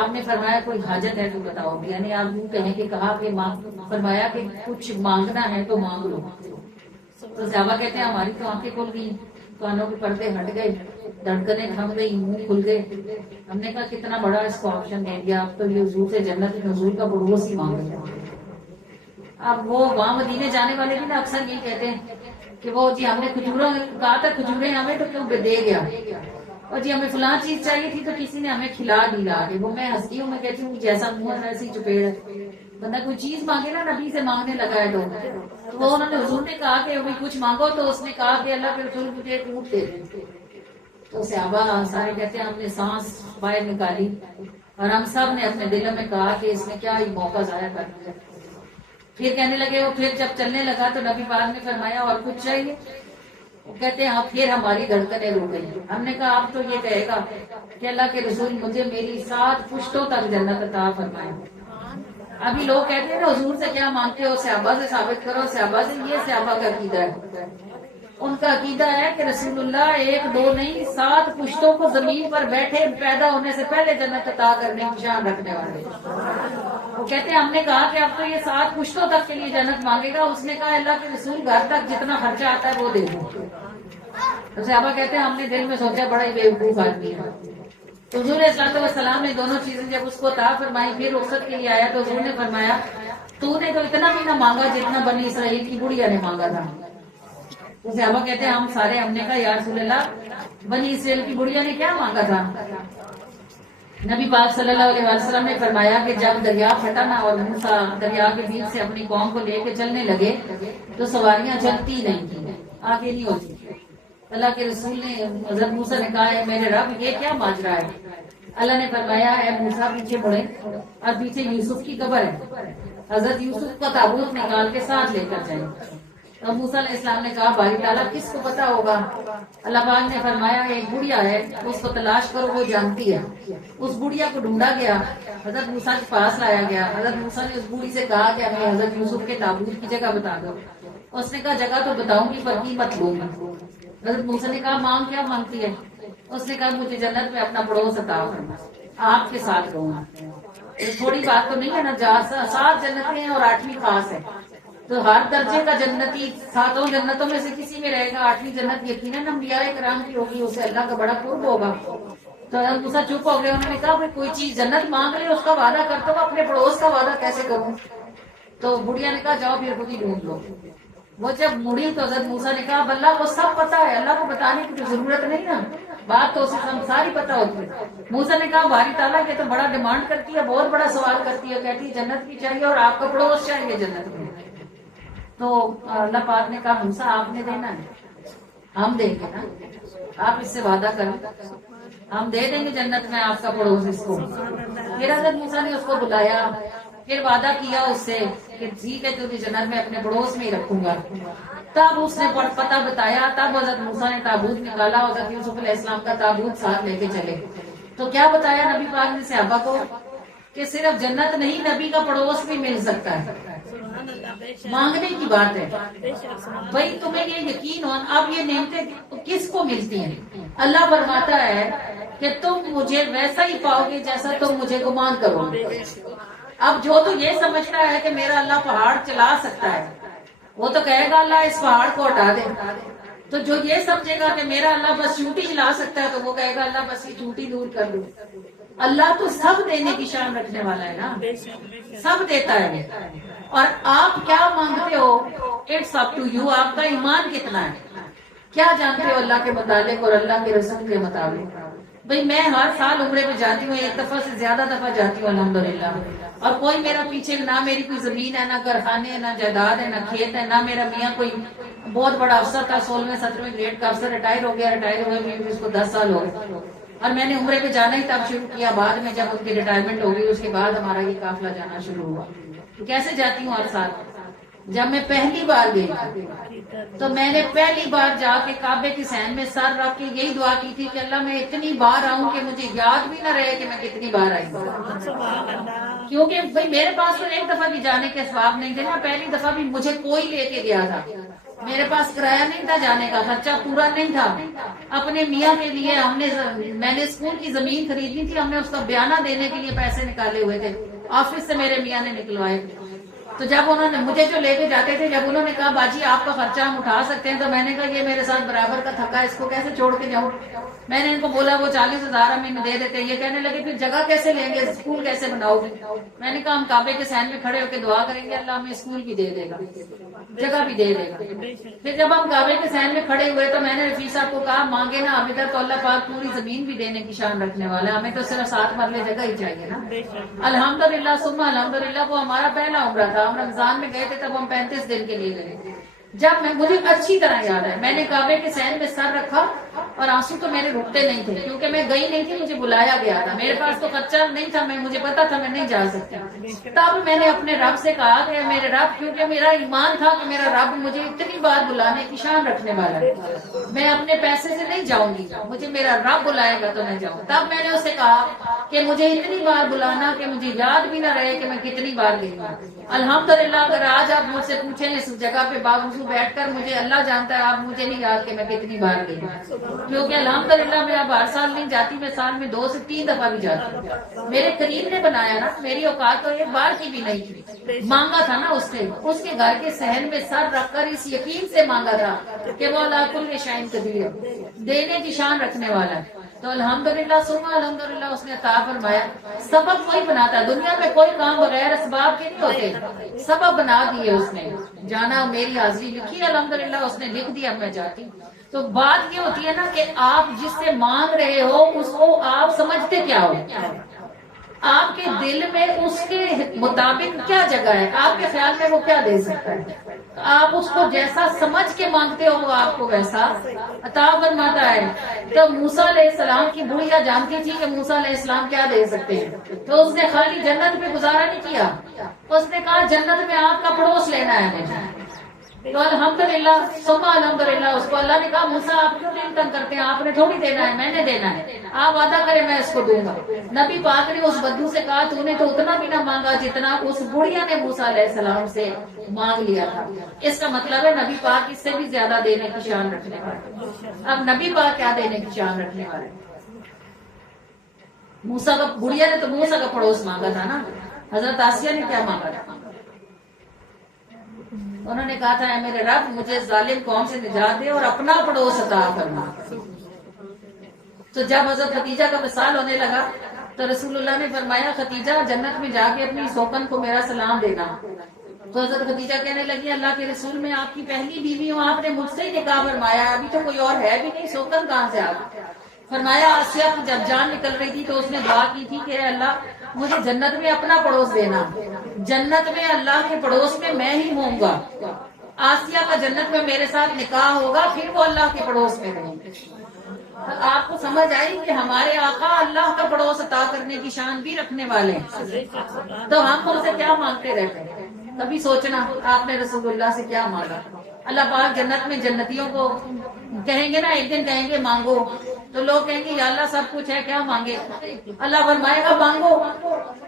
آپ نے فرمایا کوئی حاجت ہے تو بتاؤ. یعنی آپ یوں کہیں کہ کہا کہ فرمایا کہ کچھ مانگنا ہے تو مانگ لو. تو صحابہ کہتے ہیں ہماری تو آنکھیں کھل گئی، کانوں کے پردے ہٹ گئے، دھڑکنیں تھم گئی، منہ کھل گئے. ہم نے کہا کتنا بڑا اس کو آپشن دے دیا، اب تو یہ حضور سے جنت نزول کا بروس ہی مانگ رہے ہیں. اب وہ وہاں مدینے جانے والے بھی نا اکثر یہ کہتے ہیں کہ وہ جی ہم نے کھجوروں کہا تھا کھجوریں ہمیں تو کیوں دے گیا، اور جی ہمیں فلاں چیز چاہیے تھی تو کسی نے ہمیں کھلا دی لا کے. وہ میں ہنستی ہوں، میں کہتی ہوں جیسا منہ ہے ویسی چپیڑ ہے. بندہ کوئی چیز مانگے نا نبی سے مانگنے لگا ہے تو وہ انہوں نے حضور نے کہا کہ ابھی کچھ مانگو، تو اس نے کہا کہ اللہ کے رسول مجھے ایک اونٹ دے دیں. تو صحابہ سارے کہتے ہیں ہم نے سانس باہر نکالی اور ہم سب نے اپنے دلوں میں کہا کہ اس نے کیا ہی موقع ضائع کر دیا. پھر کہنے لگے وہ، پھر جب چلنے لگا تو نبی پاک نے فرمایا اور کچھ چاہیے؟ وہ کہتے ہیں ہاں. پھر ہماری دھڑکنیں رک گئی. ہم نے کہا اب تو یہ کہے گا کہ اللہ کے رسول مجھے میری 7 پشتوں تک جنت عطا فرمائے. ابھی لوگ کہتے ہیں نا حضور سے کیا مانگتے ہو، صحابہ سے ثابت کرو، صحابہ سے، یہ صحابہ کا عقیدہ ہے. ان کا عقیدہ ہے کہ رسول اللہ 1 2 نہیں 7 پشتوں کو زمین پر بیٹھے پیدا ہونے سے پہلے جنت عطا کرنے کی شان رکھنے والے. وہ کہتے ہیں ہم نے کہا کہ اب تو یہ 7 پشتوں تک کے لیے جنت مانگے گا. اس نے کہا اللہ کے رسول گھر تک جتنا خرچہ آتا ہے وہ دے دو. تو صحابہ کہتے ہیں ہم نے دل میں سوچا بڑا ہی بیوقوف آدمی ہے. تو حضور صلی اللہ علیہ وسلم نے دونوں چیزیں جب اس کو عطا فرمائی، پھر رخصت کے لیے آیا تو حضور نے فرمایا تو نے تو اتنا بھی نہ مانگا جتنا بنی اسرائیل کی بڑھیا نے مانگا تھا. تو صحابہ کہتے ہیں ہم نے کہا یا رسول اللہ بنی اسرائیل کی بڑھیا نے کیا مانگا تھا؟ نبی پاک صلی اللہ علیہ وسلم نے فرمایا کہ جب دریا پھٹا نا اور موسیٰ دریا کے بیچ سے اپنی قوم کو لے کے چلنے لگے تو سواریاں چلتی نہیں تھی، آگے نہیں ہوتی. اللہ کے رسول نے حضرت موسیٰ نے کہا ہے میرے رب یہ کیا ماجرا ہے؟ اللہ نے فرمایا اے موسیٰ پیچھے مڑے اور پیچھے یوسف کی قبر ہے، حضرت یوسف کا تابوت نکال کے ساتھ لے کر جائیں. اور موسیٰ علیہ السلام نے کہا باری تعالیٰ کس کو پتا ہوگا؟ اللہ پاک نے فرمایا ایک بڑھیا ہے اس کو تلاش کرو وہ جانتی ہے. اس بڑھیا کو ڈھونڈا گیا، حضرت موسیٰ کے پاس لایا گیا. حضرت موسیٰ نے اس بوڑھی سے کہا کہ ہمیں حضرت یوسف کے تابوت کی جگہ بتا دو. اس نے کہا جگہ تو بتاؤں گی پر قیمت لوں گی. حضرت موسیٰ نے کہا مانگ کیا مانگتی ہے؟ اس نے کہا مجھے جنت میں اپنا پڑوس عطا کرنا، آپ کے ساتھ رہوں گا. تھوڑی بات تو نہیں ہے نا، 7 جنتیں ہیں اور 8ویں خاص ہے. تو ہر درجے کا جنتی 7 جنتوں میں سے کسی میں رہے گا. 8ویں جنت یقیناً انبیاء کرام کی ہوگی، اسے اللہ کا بڑا قرب ہوگا. تو حضرت موسیٰ چپ ہو گئے. انہوں نے کہا بھائی کوئی چیز جنت مانگ لے اس کا وعدہ کرتا ہوں، اپنے پڑوس کا وعدہ کیسے کروں؟ تو بڑھیا نے کہا جاؤ پھر خود ہی ڈھونڈ لو. وہ جب مڑی تو حضرت موسیٰ نے کہا اللہ کو سب پتا ہے، اللہ کو بتانے کی تو ضرورت نہیں نا، بات تو اسے ساری پتا ہوتی ہے. موسیٰ نے کہا باری تعالیٰ یہ تو بڑا ڈیمانڈ کرتی ہے، بہت بڑا سوال کرتی ہے، کہتی ہے جنت کی چاہیے اور آپ کا پڑوس چاہیے جنت میں. تو اللہ پاک نے کہا موسیٰ آپ نے دینا ہے، ہم دیں گے نا، آپ اس سے وعدہ کریں ہم دے دیں گے جنت میں آپ کا پڑوس اس کو. پھر حضرت موسیٰ نے اس کو بلایا، پھر وعدہ کیا اس سے کہ ٹھیک ہے تجھے جنت میں اپنے پڑوس میں ہی رکھوں گا. تب اس نے پتہ بتایا، تب حضرت موسیٰ نے تابوت نکالا، حضرت یوسف علیہ السلام کا تابوت ساتھ لے کے چلے. تو کیا بتایا نبی پاک نے صحابہ کو کہ صرف جنت نہیں نبی کا پڑوس بھی مل سکتا ہے. مانگنے کی بات ہے بھائی، تمہیں یہ یقین ہو. اب یہ نعمتیں کس کو ملتی ہیں؟ اللہ فرماتا ہے کہ تم مجھے ویسا ہی پاؤ گے جیسا تم مجھے گمان کرو. اب جو تو یہ سمجھتا ہے کہ میرا اللہ پہاڑ چلا سکتا ہے وہ تو کہے گا اللہ اس پہاڑ کو ہٹا دے. تو جو یہ سمجھے گا کہ میرا اللہ بس چونٹی ہلا سکتا ہے تو وہ کہے گا اللہ بس یہ چونٹی دور کر دو. اللہ تو سب دینے کی شان رکھنے والا ہے نا، سب دیتا ہے. اور آپ کیا مانگتے ہو اٹس اپ ٹو یو. آپ کا ایمان کتنا ہے، کیا جانتے ہو اللہ کے متعلق اور اللہ کے رسول کے مطابق. بھئی میں ہر سال عمرے پہ جاتی ہوں، 1 دفعہ سے زیادہ دفعہ جاتی ہوں الحمدللہ. اور کوئی میرا پیچھے نہ میری کوئی زمین ہے، نہ گھرخانے ہے، نہ جائیداد ہے، نہ کھیت ہے، نہ میرا میاں کوئی بہت بڑا افسر تھا، 16ویں 17ویں گریڈ کا افسر ریٹائر ہو گیا اس کو 10 سال ہو گئے. اور میں نے عمرے پہ جانا ہی تب شروع کیا، بعد میں جب ان کی ریٹائرمنٹ ہو گئی اس کے بعد ہمارا یہ قافلہ جانا شروع ہوا. تو کیسے جاتی ہوں ہر سال؟ جب میں پہلی بار گئی تو میں نے پہلی بار جا کے کعبے کی صحن میں سر رکھ کے یہی دعا کی تھی کہ اللہ میں اتنی بار آؤں کہ مجھے یاد بھی نہ رہے کہ میں کتنی بار آئی ہوں. کیونکہ بھائی میرے پاس تو 1 دفعہ بھی جانے کے اسباب نہیں تھے نا. پہلی دفعہ بھی مجھے کوئی لے کے گیا تھا، میرے پاس کرایہ نہیں تھا جانے کا، خرچہ پورا نہیں تھا. اپنے میاں کے لیے میں نے اسکول کی زمین خریدنی تھی، ہم نے اس کا بیانہ دینے کے لیے پیسے نکالے ہوئے تھے، آفس سے میرے میاں نے نکلوائے. تو جب انہوں نے مجھے جو لے کے جاتے تھے، جب انہوں نے کہا باجی آپ کا خرچہ ہم اٹھا سکتے ہیں، تو میں نے کہا یہ میرے ساتھ برابر کا تھکا، اس کو کیسے چھوڑ کے جاؤں. میں نے ان کو بولا وہ 40,000 ہمیں دے دیتے. یہ کہنے لگے پھر جگہ کیسے لیں گے، اسکول کیسے بناؤ گے. میں نے کہا ہم کعبے کے صحن میں کھڑے ہو کے دعا کریں گے اللہ ہمیں اسکول بھی دے دے گا، جگہ بھی دے دے گا. پھر جب ہم کعبے کے صحن میں کھڑے ہوئے تو میں نے رفیع صاحب کو کہا مانگے نا ابھی تک تو اللہ پاک پوری زمین بھی دینے کی شان رکھنے والا ہے، ہمیں تو صرف 7 مرلے جگہ ہی چاہیے نا. الحمدللہ ثم الحمدللہ وہ ہمارا پہلا عمرہ تھا. ہم رمضان میں گئے تھے تب ہم 35 دن کے لیے گئے. جب مجھے اچھی طرح یاد ہے، میں نے کعبے کے صحن میں سر رکھا اور آنسو تو میرے رکتے نہیں تھے، کیونکہ میں گئی نہیں تھی، مجھے بلایا گیا تھا، میرے پاس تو خرچہ نہیں تھا، مجھے پتا تھا میں نہیں جا سکتی۔ تب میں نے اپنے رب سے کہا کہ میرے رب، کیونکہ میرا ایمان تھا کہ میرا رب مجھے اتنی بار بلانے کی شان رکھنے والا ہے، میں اپنے پیسے سے نہیں جاؤں گی، مجھے میرا رب بلائے گا تو میں جاؤں۔ تب میں نے اسے کہا کہ مجھے اتنی بار بلانا کہ مجھے یاد بھی نہ رہے کہ میں کتنی بار گئی ہوں۔ الحمدللہ اگر آج آپ مجھ سے پوچھیں اس جگہ پہ باوضو بیٹھ کر، مجھے اللہ جانتا ہے، آپ مجھے نہیں یاد کہ میں کتنی بار گئی ہوں، کیونکہ الحمدللہ میں اب ہر سال نہیں جاتی، میں سال میں 2 سے 3 دفعہ بھی جاتی ہوں۔ میرے کریم نے بنایا نا، میری اوقات تو ایک بار کی بھی نہیں تھی، مانگا تھا نا اس نے، اس کے گھر کے صحن میں سر رکھ کر اس یقین سے مانگا تھا کہ وہ علی کل شیء قدیر، دینے کی شان رکھنے والا ہے۔ تو الحمدللہ ثم الحمدللہ اس نے عطا فرمایا۔ سبب وہی بناتا ہے، دنیا میں کوئی کام بغیر اسباب کے نہیں ہوتے، سبب بنا دیے اس نے۔ جانا، میری حاضری لکھی الحمدللہ اس نے لکھ دیا، میں جاتی ہوں۔ تو بات یہ ہوتی ہے نا کہ آپ جس سے مانگ رہے ہو اس کو آپ سمجھتے کیا ہو، آپ کے دل میں اس کے مطابق کیا جگہ ہے، آپ کے خیال میں وہ کیا دے سکتا ہے، آپ اس کو جیسا سمجھ کے مانگتے ہو وہ آپ کو ویسا عطا فرماتا ہے۔ تو موسیٰ علیہ السلام کی بڑھیا جانتی تھی کہ موسیٰ علیہ السلام کیا دے سکتے ہیں، تو اس نے خالی جنت پہ گزارا نہیں کیا، اس نے کہا جنت میں آپ کا پڑوس لینا ہے مجھے۔ تو الحمدللہ ثم الحمدللہ اس کو اللہ نے کہا موسیٰ آپ کیوں دل تنگ کرتے ہیں، آپ نے تھوڑی دینا ہے، میں نے دینا ہے، آپ وعدہ کریں میں اس کو دوں گا۔ نبی پاک نے اس بدو سے کہا تو نے تو اتنا بھی نہ مانگا جتنا اس بڑھیا نے موسیٰ علیہ السلام سے مانگ لیا تھا۔ اس کا مطلب ہے نبی پاک اس سے بھی زیادہ دینے کی شان رکھنے والے۔ اب نبی پاک کیا دینے کی شان رکھنے والے، موسیٰ کا بڑھیا نے تو موسیٰ کا پڑوس مانگا تھا نا، حضرت آسیہ نے کیا مانگا تھا، انہوں نے کہا تھا اے میرے رب مجھے ظالم قوم سے نجات دے اور اپنا پڑوس عطا فرما۔ تو جب حضرت خدیجہ کا وصال ہونے لگا تو رسول اللہ نے فرمایا خدیجہ جنت میں جا کے اپنی سوکن کو میرا سلام دینا۔ تو حضرت خدیجہ کہنے لگی اللہ کے رسول میں آپ کی پہلی بیوی ہوں، آپ نے مجھ سے ہی نکاح فرمایا، ابھی تو کوئی اور ہے بھی نہیں، سوکن کہاں سے آپ؟ فرمایا آسیہ کی جب جان نکل رہی تھی تو اس نے دعا کی تھی کہ اللہ مجھے جنت میں اپنا پڑوس دینا، جنت میں اللہ کے پڑوس میں میں ہی ہوں گا، آسیہ کا جنت میں میرے ساتھ نکاح ہوگا پھر وہ اللہ کے پڑوس میں رہیں گے۔ آپ کو سمجھ آئی کہ ہمارے آقا اللہ کا پڑوس عطا کرنے کی شان بھی رکھنے والے ہیں، تو ہم ان سے کیا مانگتے رہتے ہیں؟ کبھی سوچنا آپ نے رسول اللہ سے کیا مانگا۔ اللہ پاک جنت میں جنتیوں کو کہیں گے نا، ایک دن کہیں گے مانگو، تو لوگ کہیں گے یا اللہ سب کچھ ہے کیا مانگے، اللہ فرمائے گا مانگو۔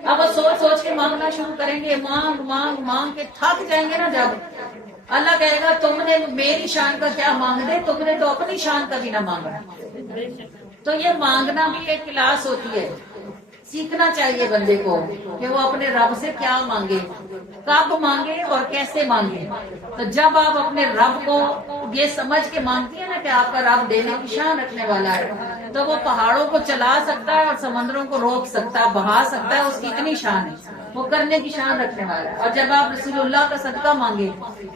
اب وہ سوچ سوچ کے مانگنا شروع کریں گے، مانگ مانگ مانگ کے تھک جائیں گے نا، جب اللہ کہے گا تم نے میری شان کا کیا مانگ دے، تم نے تو اپنی شان کا بھی نہ مانگا۔ تو یہ مانگنا بھی ایک کلاس ہوتی ہے، سیکھنا چاہیے بندے کو کہ وہ اپنے رب سے کیا مانگے، کب مانگے اور کیسے مانگے۔ تو جب آپ اپنے رب کو یہ سمجھ کے مانگتی ہیں نا کہ آپ کا رب دینے کی شان رکھنے والا ہے، تو وہ پہاڑوں کو چلا سکتا ہے اور سمندروں کو روک سکتا ہے، بہا سکتا ہے، اس کی اتنی شان ہے، وہ کرنے کی شان رکھنے والا ہے۔ اور جب آپ رسول اللہ کا صدقہ مانگے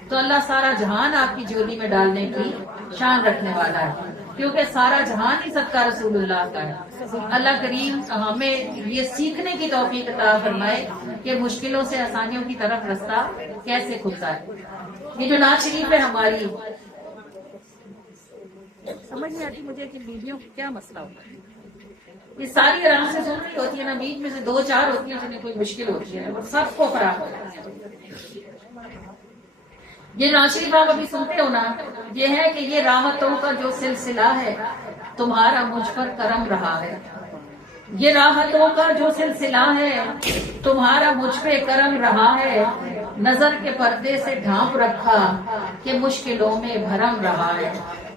تو اللہ سارا جہان آپ کی جھولی میں ڈالنے کی شان رکھنے والا ہے، کیونکہ سارا جہان ہی صدقہ رسول اللہ کا ہے۔ اللہ کریم ہمیں یہ سیکھنے کی توفیق عطا فرمائے کہ مشکلوں سے آسانیوں کی طرف رستہ کیسے کھلتا ہے۔ یہ جو نعت شریف ہے ہماری، سمجھ نہیں آتی مجھے کہ بیویوں کو کیا مسئلہ ہوتا ہے، یہ ساری آرام سے سن رہی ہوتی ہے نا، بیچ میں سے 2-4 ہوتی ہیں جنہیں کوئی مشکل ہوتی ہے اور سب کو فراہم ہوتا ہے۔ یہ نعت شریف آپ ابھی سنتے ہو نا، یہ ہے کہ یہ راحتوں کا جو سلسلہ ہے تمہارا مجھ پر کرم رہا ہے، یہ راحتوں کا جو سلسلہ ہے تمہارا مجھ پہ کرم رہا ہے، نظر کے پردے سے ڈھانپ رکھا کہ مشکلوں میں بھرم رہا ہے۔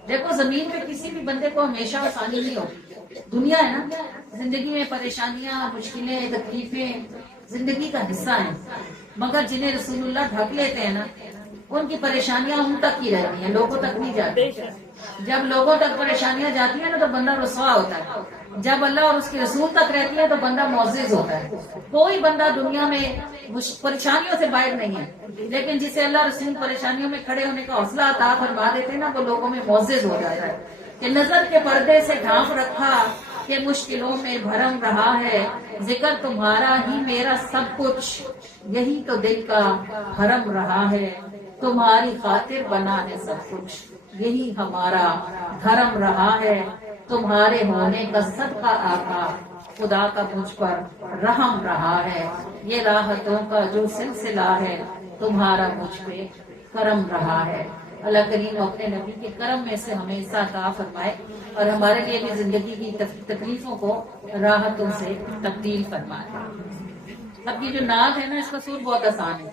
دیکھو زمین پہ کسی بھی بندے کو ہمیشہ آسانی نہیں ہوتی، دنیا ہے نا، زندگی میں پریشانیاں، مشکلیں، تکلیفیں زندگی کا حصہ ہیں، مگر جنہیں رسول اللہ ڈھک لیتے ہیں نا ان کی پریشانیاں ان تک ہی رہتی ہیں، لوگوں تک نہیں جاتی۔ جب لوگوں تک پریشانیاں جاتی ہیں نا تو بندہ رسوا ہوتا ہے، جب اللہ اور اس کے رسول تک رہتی ہے تو بندہ معزز ہوتا ہے۔ کوئی بندہ دنیا میں پریشانیوں سے باہر نہیں ہے، لیکن جسے اللہ رسول پریشانیوں میں کھڑے ہونے کا حوصلہ عطا فرما دیتے ہیں نا وہ لوگوں میں معزز ہو جاتا ہے۔ کہ نظر کے پردے سے ڈھانپ رکھا کہ مشکلوں میں بھرم رہا ہے، ذکر تمہارا ہی میرا سب کچھ، یہی تو دل کا حرم رہا ہے۔ تمہاری خاطر بنا ہے سب کچھ، یہی ہمارا دھرم رہا ہے، تمہارے ہونے کا صدقہ آقا، خدا کا مجھ پر رحم رہا ہے، یہ راحتوں کا جو سلسلہ ہے، تمہارا مجھ پہ کرم رہا ہے۔ اللہ کریم اپنے نبی کے کرم میں سے ہمیں حصہ عطا فرمائے اور ہمارے لیے بھی زندگی کی تکلیفوں کو راحتوں سے تبدیل فرمائے۔ اب یہ جو نعت ہے نا، اس کا سور بہت آسان ہے،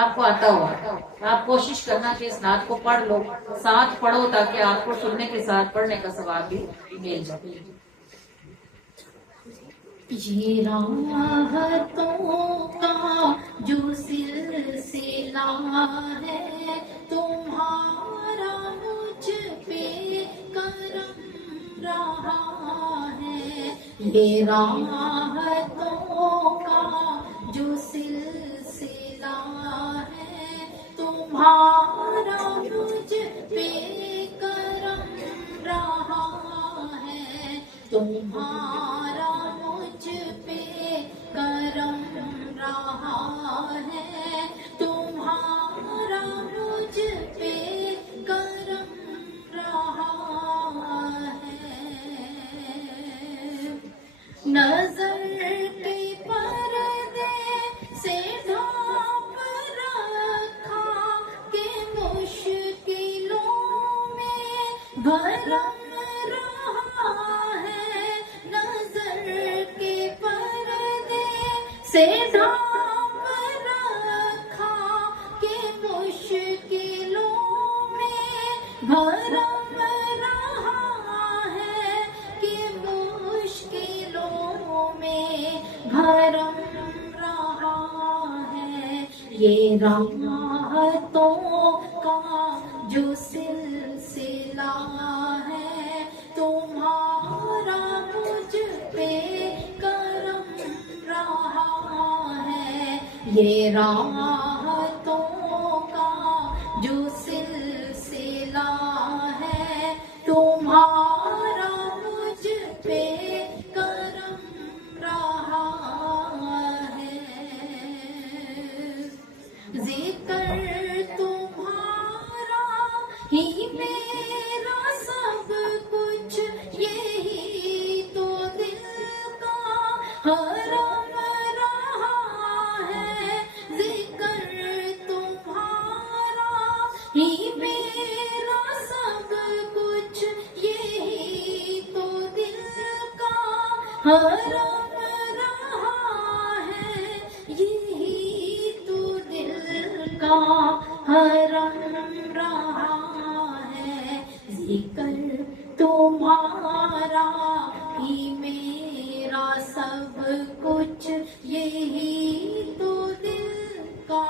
آپ کو آتا ہوگا، آپ کوشش کرنا کہ اس نعت کو پڑھ لو، ساتھ پڑھو تاکہ آپ کو سننے کے ساتھ پڑھنے کا ثواب بھی مل جائے۔ یہ راحتوں کا جو سلسلہ ہے، تمہارا مجھ پہ کرم رہا ہے۔ یہ راحتوں کا جو سلسلہ ہے، تمہارا مجھ پہ کرم رہا ہے، تمہارا مجھ پہ کرم رہا ہے، تمہارا مجھ پہ کرم رہا ہے۔ نظر کے پردے سے ڈھانپ رکھا کہ مشکلوں میں بھرم رہا ہے، نظر کے پردے سے ڈھانپ رکھا کہ مشکلوں میں بھرم رہا ہے، کہ مشکلوں میں بھرم رہا ہے۔ یہ راحتوں کا جو سلسلہ ہے، تمہارا مجھ پہ کرم رہا ہے۔ یہ راحتوں کا جو سلسلہ ہے، تمہارا مجھ پہ کرم رہا ہے۔ ذکر تمہارا ہی میرا سب کچھ، یہی تو دل کا حرم رہا ہے۔ ذکر تمہارا ہی میرا سب کچھ، یہی تو دل کا حرم رہا ہے، یہی تو دل کا حرم رہا ہے۔ ذکر تمہارا ہی میرا سب کچھ، یہی تو دل کا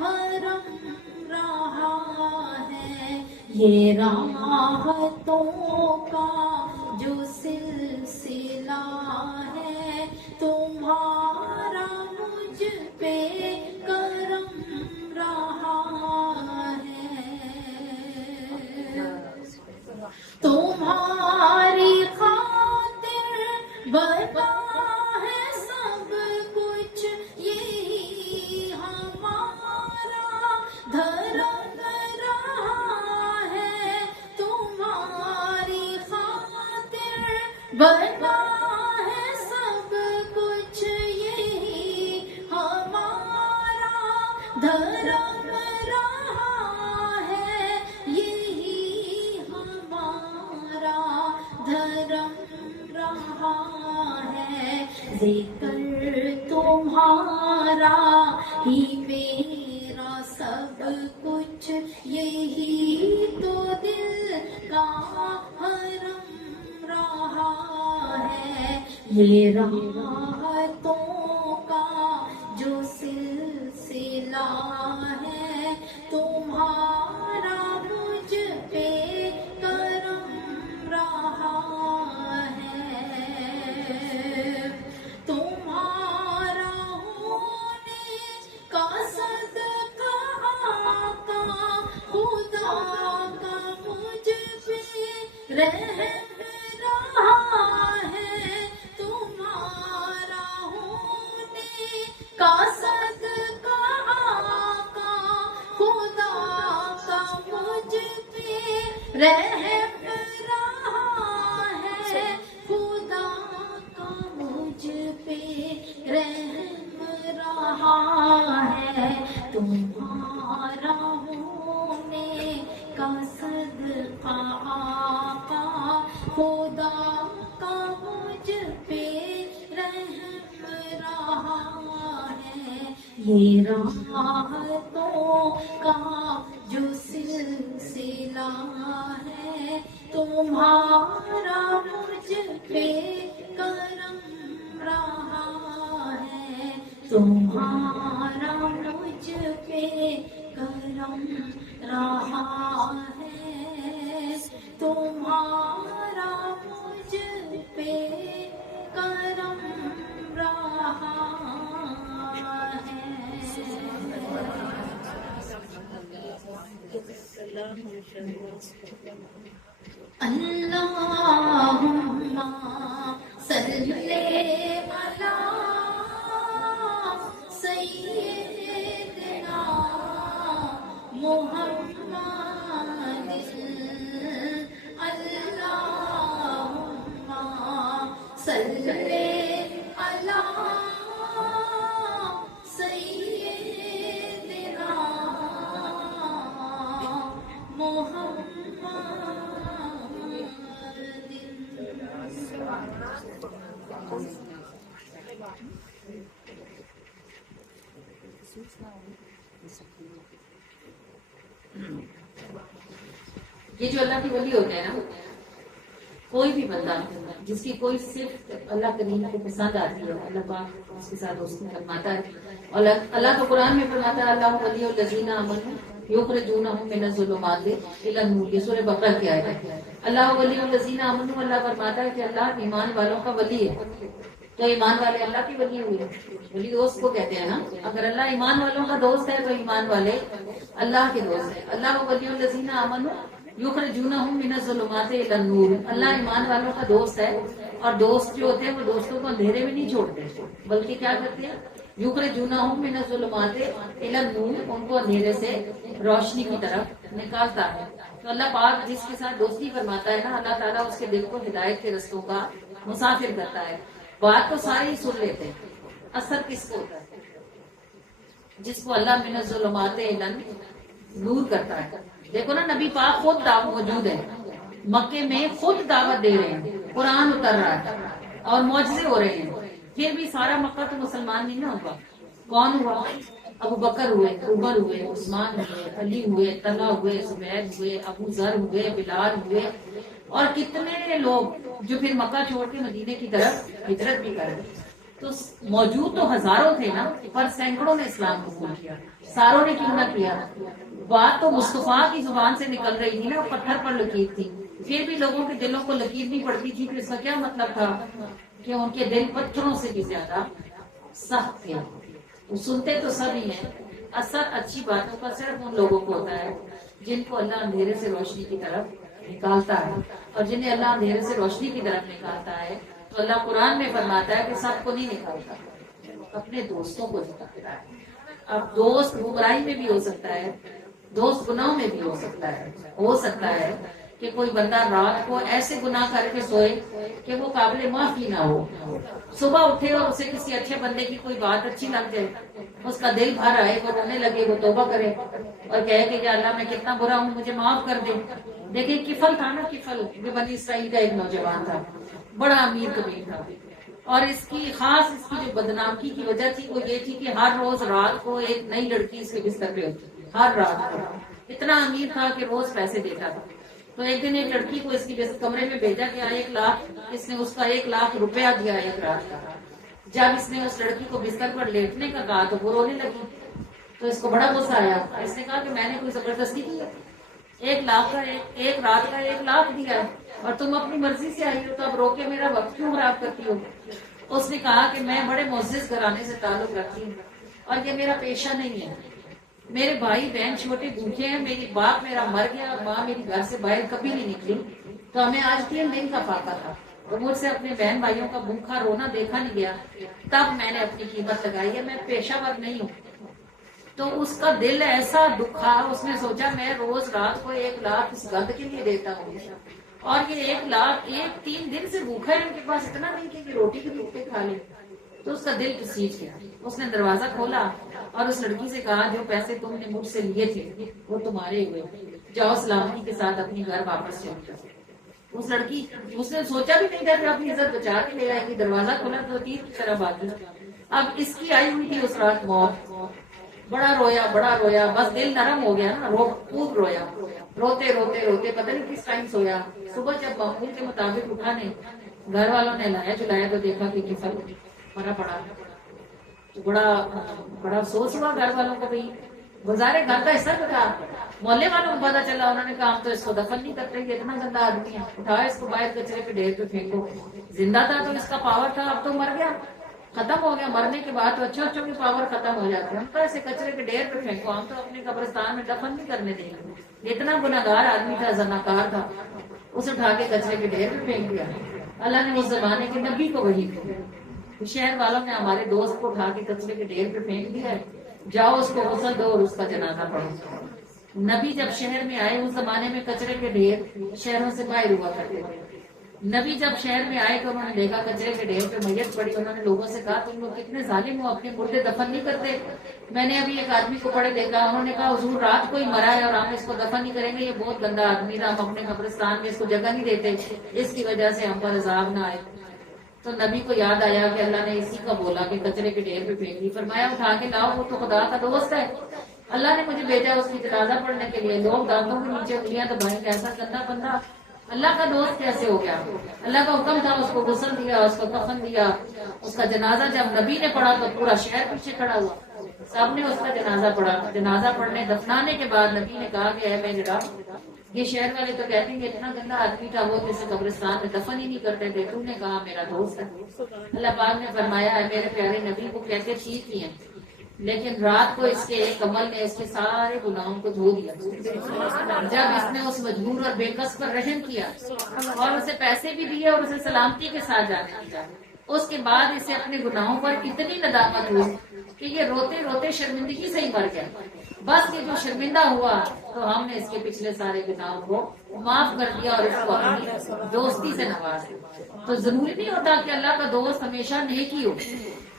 حرم رہا ہے۔ یہ راحتوں کا جو سلسلہ ہے، تمہارا مجھ پہ کرم رہا ہے۔ تمہاری خاطر بنا ہے سب کچھ، یہی ہمارا دھرم رہا ہے۔ تمہاری خاطر بنا ہے سب کچھ، یہی ہمارا دھرم رہا ہے، یہی ہمارا دھرم رہا ہے۔ ذکر تمہارا ہی میرا سب کچھ، یہی تو دل کا حرم رہا ہے۔ یہ راحتوں کا جو سلسلہ ہے، تمہارا مجھ پہ کرم رہا ہے۔ تمہارا ہونے کا صدقہ آقا، خدا کا مجھ پہ رحم رہا ہے۔ تمہارا ہونے کا صدقہ آقا، خدا رحم رہا ہے خدا کا مجھ پہ، رحم رہا ہے تمہارا ہونے کا صدقہ آقا، خدا کا مجھ پہ رحم رہا ہے، یہ راحتوں کا جو سلسلہ ہے تمہارا مجھ پہ کرم رہا ہے، تمہارا مجھ پہ کرم رہا ہے، تمہارا مجھ پہ کرم رہا ہے۔ اللہم صلی علی سیدنا محمد، اللہم صلی علی سیدنا محمد۔ یہ جو اللہ کی ولی ہوتے ہیں نا، کوئی بھی بندہ جس کی کوئی صرف اللہ کریم کو پسند آتی ہے، اللہ پاک اس کے ساتھ دوستی فرماتا ہے، اور اللہ کو قرآن میں فرماتا ہے اللہ ولی الذین آمنوا یخرجونہم من الظلمات الی النور، یہ سورہ بقرہ کی آیت ہے۔ اللہ ولی الذین آمنوا، اللہ فرماتا ہے کہ اللہ ایمان والوں کا ولی ہے، تو ایمان والے اللہ کی ولی ہوئے، ولی دوست کو کہتے ہیں نا، اگر اللہ ایمان والوں کا دوست ہے تو ایمان والے اللہ کے دوست ہیں۔ اللہ ولی الذین آمنوا یخرجونہم من الظلمات الی النور، اللہ ایمان والوں کا دوست ہے، اور دوست جو ہوتے ہیں وہ دوستوں کو اندھیرے میں نہیں چھوڑتے، بلکہ کیا کرتے ہیں، یخرجونہم من الظلمات الی النور، ان کو اندھیرے سے روشنی کی طرف نکالتا ہے۔ تو اللہ پاک جس کے ساتھ دوستی فرماتا ہے نا، اللہ تعالیٰ اس کے دل کو ہدایت کے رستوں کا مسافر کرتا ہے۔ بات تو سارے ہی سن لیتے ہیں، اثر کس کو ہوتا ہے؟ جس کو اللہ من الظلمات الی نور کرتا ہے۔ دیکھو نا، نبی پاک خود موجود ہے مکے میں، خود دعوت دے رہے ہیں، قرآن اتر رہا ہے اور معجزے ہو رہے ہیں، پھر بھی سارا مکہ تو مسلمان نہیں نہ ہوگا۔ کون ہوا؟ ابو بکر ہوئے، عمر ہوئے، عثمان ہوئے، علی ہوئے، طلحہ ہوئے، زبیر ہوئے، ابو ذر ہوئے، بلال ہوئے، اور کتنے لوگ جو پھر مکہ چھوڑ کے مدینے کی طرف ہجرت بھی کر گئے۔ تو موجود تو ہزاروں تھے نا، پر سینکڑوں نے اسلام قبول کیا، ساروں نے کیوں نہ کیا؟ بات تو مصطفیٰ کی زبان سے نکل رہی تھی نا، پتھر پر لکیر تھی، پھر بھی لوگوں کے دلوں کو لکیر نہیں پڑتی تھی، تو اس کا کیا مطلب تھا کہ ان کے دل پتھروں سے بھی زیادہ سخت تھے۔ وہ سنتے تو سب ہی ہیں، اثر اچھی باتوں کا صرف ان لوگوں کو ہوتا ہے جن کو اللہ اندھیرے سے روشنی کی طرف نکالتا ہے، اور جنہیں اللہ اندھیرے سے روشنی کی طرف نکالتا ہے تو اللہ قرآن میں فرماتا ہے کہ سب کو نہیں نکالتا، اپنے دوستوں کو نکالتا ہے۔ اب دوست گمراہی میں بھی ہو سکتا ہے، دوست گناہوں میں بھی ہو سکتا ہے کہ کوئی بندہ رات کو ایسے گناہ کر کے سوئے کہ وہ قابل معافی نہ ہو، صبح اٹھے اور اسے کسی اچھے بندے کی کوئی بات اچھی لگ جائے، اس کا دل بھر آئے، وہ رونے لگے، وہ توبہ کرے اور کہے کہ یا اللہ میں کتنا برا ہوں، مجھے معاف کر دے۔ دیکھیں کفل تھا نا، کفل جو بنی اسرائیل کا ایک نوجوان تھا، بڑا امیر کبیر تھا، اور اس کی جو بدنامی کی وجہ تھی وہ یہ تھی کہ ہر روز رات کو ایک نئی لڑکی اس کے بستر پہ ہوتی، ہر رات کو۔ اتنا امیر تھا کہ روز پیسے دیتا تھا۔ تو ایک دن ایک لڑکی کو اس کی کمرے میں بھیجا گیا 1 لاکھ، اس نے اس کا 1 لاکھ روپیہ دیا ایک رات کا۔ جب اس نے اس لڑکی کو بستر پر لیٹنے کا کہا تو وہ رونے لگی، تو اس کو بڑا غصہ آیا، اس نے کہا کہ میں نے کوئی زبردستی کی ہے، 1 لاکھ کا ایک رات کا 1 لاکھ دیا ہے اور تم اپنی مرضی سے آئی ہو، تو اب رو کے میرا وقت کیوں خراب کرتی ہو؟ اس نے کہا کہ میں بڑے معزز گھرانے سے تعلق رکھتی ہوں اور یہ میرا پیشہ نہیں ہے، میرے بھائی بہن چھوٹے بھوکے ہیں، میری باپ میرا مر گیا اور ماں میری گھر سے باہر کبھی نہیں نکلی، تو ہمیں آج 3 دن کا فاقہ تھا، اور مجھ سے اپنے بہن بھائیوں کا بھوکا رونا دیکھا نہیں گیا، تب میں نے اپنی قیمت لگائی ہے، میں پیشہ ور نہیں ہوں۔ تو تو اس کا دل ایسا دکھا، اس نے سوچا میں روز رات کو 1 لاکھ اس گند کے لیے دیتا ہوں، اور یہ 1 لاکھ 3 دن سے بھوکا ہے، ان کے پاس اتنا نہیں کہ روٹی کے ٹکڑے کھا لے. تو اس کا دل پسیج گیا. اس نے دروازہ کھولا اور اس لڑکی سے کہا جو پیسے تم نے مجھ سے لیے تھے وہ تمہارے ہوئے، جاؤ سلامتی کے ساتھ اپنی گھر واپس چلی جاؤ. اس لڑکی، اس نے سوچا بھی نہیں تھا کہ اپنی عزت بچا کے لے آئے گی. دروازہ کھولا تو تیر کی طرح بازو. اب اس کی آئی ہوئی تھی اس رات موت. بڑا رویا، بس دل نرم ہو گیا نا، خوب رویا، روتے روتے روتے پتہ نہیں کس ٹائم سویا. صبح جب معمول کے مطابق اٹھا نے، گھر والوں نے لایا جلایا تو دیکھا کہ کفل مرا پڑا. بڑا افسوس ہوا گھر والوں کو. بھائی گزارے گھر کا حصہ تھا. محلے والوں کو پتا چلا، انہوں نے کہا ہم تو اس کو دفن نہیں کرتے، یہ اتنا گندا آدمی ہے، اٹھاؤ اس کو باہر کچرے کے ڈھیر پہ پھینکو. زندہ تھا تو اس کا پاور تھا، اب تو مر گیا، ختم ہو گیا. مرنے کے بعد تو اچھا کی پاور ختم ہو جاتی ہے. ہم تو ایسے کچرے کے ڈھیر پہ پھینکو، ہم تو اپنے قبرستان میں دفن نہیں کرنے دیں گے. اتنا گناہگار آدمی تھا، زناکار تھا، اسے اٹھا کے کچرے کے ڈھیر پہ پھینک دیا. اللہ نے اس زمانے کے نبی کو وحی کی، شہر والوں نے ہمارے دوست کو اٹھا کے کچرے کے ڈھیر پہ پھینک دیا ہے، جاؤ اس کو غسل دو اور اس کا جنازہ پڑھو. نبی جب شہر میں آئے، اس زمانے میں کچرے کے ڈھیر شہروں سے باہر ہوا کرتے تھے. نبی جب شہر میں آئے تو انہوں نے دیکھا کچرے کے ڈھیر پہ میت پڑی. انہوں نے لوگوں سے کہا تم لوگ کتنے ظالم ہو، اپنے مردے دفن نہیں کرتے. میں نے ابھی ایک آدمی کو پڑے دیکھا، انہوں نے کہا حضور رات کو ہی مرا ہے اور ہم اس کو دفن نہیں کریں گے، یہ بہت گندا آدمی تھا، ہم اپنے قبرستان میں اس کو جگہ نہیں دیتے، اس کی وجہ سے ہم پر عذاب نہ آئے. تو نبی کو یاد آیا کہ اللہ نے اسی کا بولا کہ کچرے کے ڈھیر پہ پھینک دی. فرمایا اٹھا کے لاؤ، وہ تو خدا کا دوست ہے، اللہ نے مجھے بھیجا اس کی جنازہ پڑھنے کے لیے. لوگ دانتوں کے نیچے انگلیاں دبائیں گے، ایسا گندا بندہ اللہ کا دوست کیسے ہو گیا؟ اللہ کا حکم تھا، اس کو غسل دیا، اس کو کفن دیا. اس کا جنازہ جب نبی نے پڑھا تو پورا شہر پیچھے کھڑا ہوا، سب نے اس کا جنازہ پڑھا. جنازہ پڑھنے دفنانے کے بعد نبی نے کہا کہ اے میرے رب، یہ شہر والے تو کہتے ہیں کہ اتنا گندا آدمی تھا، وہ کسی قبرستان میں دفن ہی نہیں کرتے تھے، تم نے کہا میرا دوست ہے. اللہ پاک نے فرمایا ہے میرے پیارے نبی کو کہتے ٹھیک ہی ہیں، لیکن رات کو اس کے ایک عمل نے اس کے سارے گناہوں کو دھو دیا. جب اس نے اس مجبور اور بے کس پر رحم کیا اور اسے پیسے بھی دیے اور اسے سلامتی کے ساتھ جانے دیا، اس کے بعد اسے اپنے گناہوں پر اتنی ندامت ہوئی کہ یہ روتے روتے شرمندگی سے ہی مر گیا. بس یہ جو شرمندہ ہوا تو ہم نے اس کے پچھلے سارے گناہوں کو معاف کر دیا اور اس کو اپنی دوستی سے نواز دیا. تو ضروری نہیں ہوتا کہ اللہ کا دوست ہمیشہ نیکی ہو،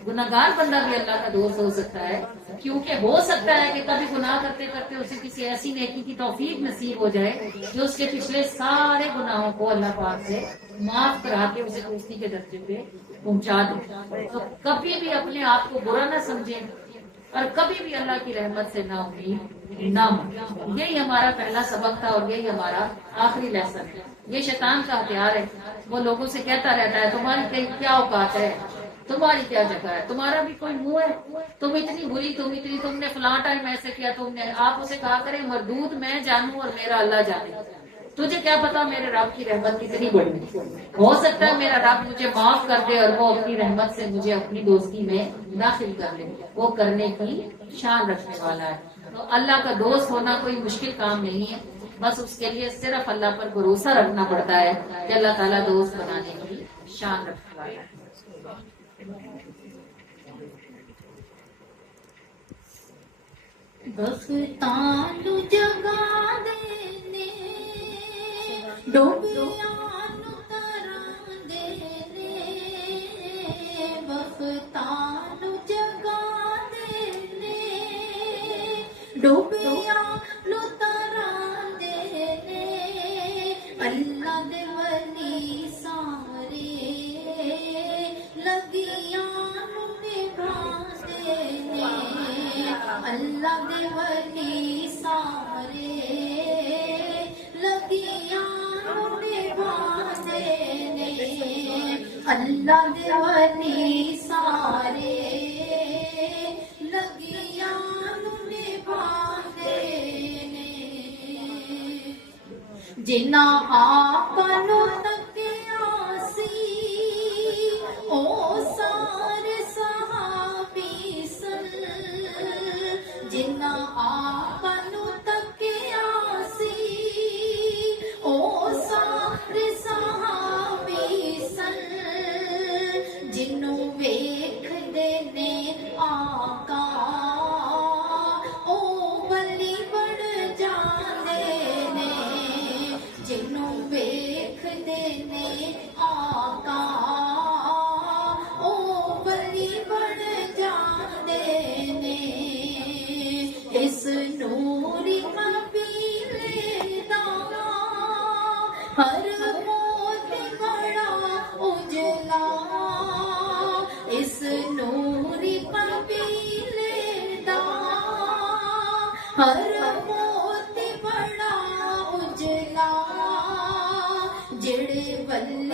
گناہگار بندہ بھی اللہ کا دوست ہو سکتا ہے، کیونکہ ہو سکتا ہے کہ کبھی گناہ کرتے کرتے اسے کسی ایسی نیکی کی توفیق نصیب ہو جائے جو اس کے پچھلے سارے گناہوں کو اللہ پاک سے معاف کرا کے اسے دوستی کے درجے پہ پہنچا دے. تو کبھی بھی اپنے آپ کو برا نہ سمجھیں اور کبھی بھی اللہ کی رحمت سے نہ امید نہ مانیں. یہی ہمارا پہلا سبق تھا اور یہی ہمارا آخری لیسن ہے. یہ شیطان کا ہتھیار ہے، وہ لوگوں سے کہتا رہتا ہے تمہاری کیا اوقات ہے، تمہاری کیا جگہ ہے، تمہارا بھی کوئی منہ ہے، تم اتنی بری، تم نے فلاں ٹائم ایسے کیا، تم نے. آپ اسے کہا کریں مردود میں جانوں اور میرا اللہ جانے، تجھے کیا پتا میرے رب کی رحمت کتنی بڑی ہے. ہو سکتا ہے میرا رب مجھے معاف کر دے اور وہ اپنی رحمت سے مجھے اپنی دوستی میں داخل کر لے، وہ کرنے کی شان رکھنے والا ہے. تو اللہ کا دوست ہونا کوئی مشکل کام نہیں ہے، بس اس کے لیے صرف اللہ پر بھروسہ رکھنا پڑتا ہے کہ اللہ تعالیٰ دوست بنانے کی شان رکھنے والا ہے. بختانو جگا دینے ڈوبیانو ترا دینے بختانو جگا دینے ڈوبیانو ترا دینے اللہ دے ولی سارے لگیانو نبھا دینے اللہ دے ولی سارے لگیاں نبھا دینے اللہ دے ولی سارے لگیاں نبھا دینے جنا آقا نو تکیا سی او سارے صحابی سن جنا آقا نو تکیا سی او سارے صحابی سن جنوں ویکھ دے نے آقا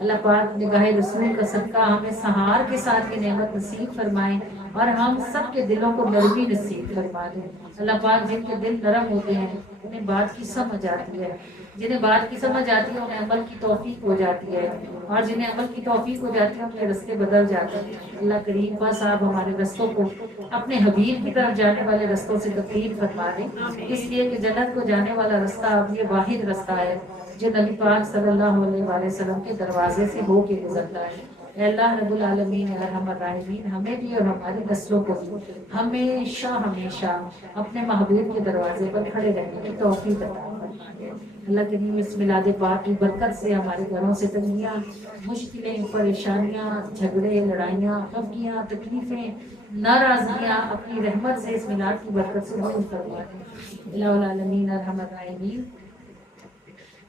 اللہ پاک نگاہ رسول کا صدقہ ہمیں سہار کے ساتھ یہ نعمت نصیب فرمائے اور ہم سب کے دلوں کو نرمی نصیب فرما دیں۔ اللہ پاک جن کے دل نرم ہوتے ہیں انہیں بات کی سمجھ آتی ہے، جنہیں بات کی سمجھ آتی ہے انہیں عمل کی توفیق ہو جاتی ہے، اور جنہیں عمل کی توفیق ہو جاتی ہے ان کے رستے بدل جاتے ہیں۔ اللہ کریم پاک صاحب ہمارے رستوں کو اپنے حبیب کی طرف جانے والے رستوں سے تبدیل فرما دیں، اس لیے کہ جنت کو جانے والا رستہ اب یہ واحد رستہ ہے جو نبی پاک صلی اللہ علیہ وآلہ وسلم کے دروازے سے ہو کے گزرتا ہے۔ اے اللہ رب العالمین ارحم الراحمین، ہمیں بھی اور ہماری نسلوں کو بھی ہمیشہ ہمیشہ اپنے محبوب کے دروازے پر کھڑے رہنے کی توفیق عطا فرمائے۔ اللہ کریم اس میلاد پاک کی برکت سے ہمارے گھروں سے تنگیاں، مشکلیں، پریشانیاں، جھگڑے، لڑائیاں، خفگیاں، تکلیفیں، ناراضگیاں اپنی رحمت سے اس میلاد کی برکت سے دور فرما دیں۔ اللہ العالمین ارحم الراحمین،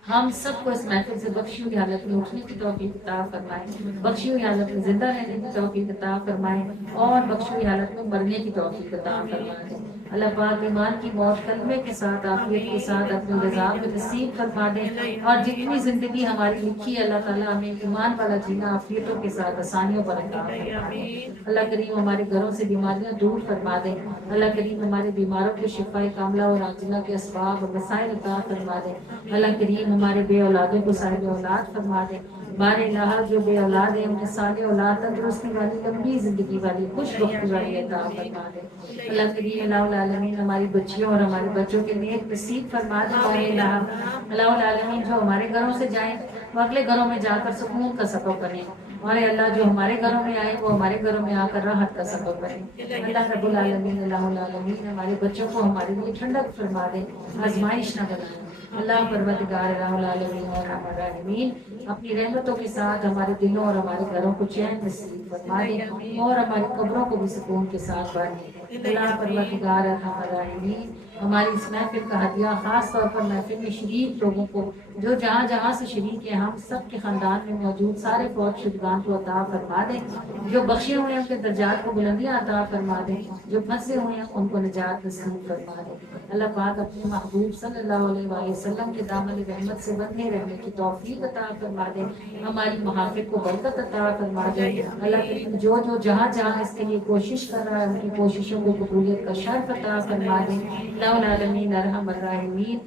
ہم سب کو اس محفل سے بخشی ہوئی حالت میں اٹھنے کی توفیق عطا فرمائے، بخشی ہوئی حالت میں زندہ رہنے کی توفیق عطا فرمائے، اور بخشی ہوئی حالت میں مرنے کی توفیق عطا فرمائے۔ اللہ پاک ایمان کی موت کلمے کے ساتھ، عافیت کے ساتھ اپنی رضا میں نصیب فرما دیں، اور جتنی زندگی ہماری لکھی ہے اللہ تعالیٰ ہمیں ایمان والا جینا عافیتوں کے ساتھ آسانیوں پر عطا فرمائے۔ اللہ کریم ہمارے گھروں سے بیماریاں دور فرما دیں، اللہ کریم ہمارے بیماروں کو شفا کاملہ اور عاجلہ کے اسباب اور وسائل عطا فرما دیں۔ اللہ کریم ہمارے بے اولادوں کو صاحب اولاد فرما دیں۔ بار الہ جو بے اولاد ہیں انہیں صالح اولاد، تندرستی والی، لمبی زندگی والی، خوش بختی والی عطا فرما دیں۔ اللہ کریم اللہ العالمین ہماری بچیوں اور ہمارے بچوں کے نیک نصیب فرما دیں۔ بار الہ اللہ العالمین جو ہمارے گھروں سے جائیں وہ اگلے گھروں میں جا کر سکون کا سبب بنے، اور اے اللہ جو ہمارے گھروں میں آئے وہ ہمارے گھروں میں آ کر راحت کا سبب بنے۔ اللہ رب العالمین اللہ العالمین ہمارے بچوں کو ہمارے لیے ٹھنڈک فرما دے، آزمائش نہ بنائے۔ اللہ پروردگار الہ العالمین ارحم الراحمین اپنی رحمتوں کے ساتھ ہمارے دلوں اور ہمارے گھروں کو چین نصیب فرما دے، اور ہماری قبروں کو بھی سکون کے ساتھ بھر دے۔ اللہ پروردگار ارحم الراحمین ہماری اس محفل کا ہدیہ خاص طور پر محفل میں شریک لوگوں کو جو جہاں جہاں سے شریک ہیں، ہم سب کے خاندان میں موجود سارے فوت شدگان کو عطا فرما دیں، جو بخشے ہوئے ہیں ان کے درجات کو بلندیاں عطا فرما دیں، جو پھنسے ہوئے ہیں ان کو نجات نصیب فرما دیں۔ اللہ پاک اپنے محبوب صلی اللہ علیہ وآلہ وسلم کے دامن رحمت سے بندھے رہنے کی توفیق عطا فرما دیں، ہماری محافظ کو برکت عطا فرما دیں۔ اللہ کریم جو جہاں جہاں اس کے لیے کوشش کر رہا ہے ان کی کوششوں کو قبولیت کا شرف عطا فرما دیں۔ اللہ العالمین ارحم الراحمین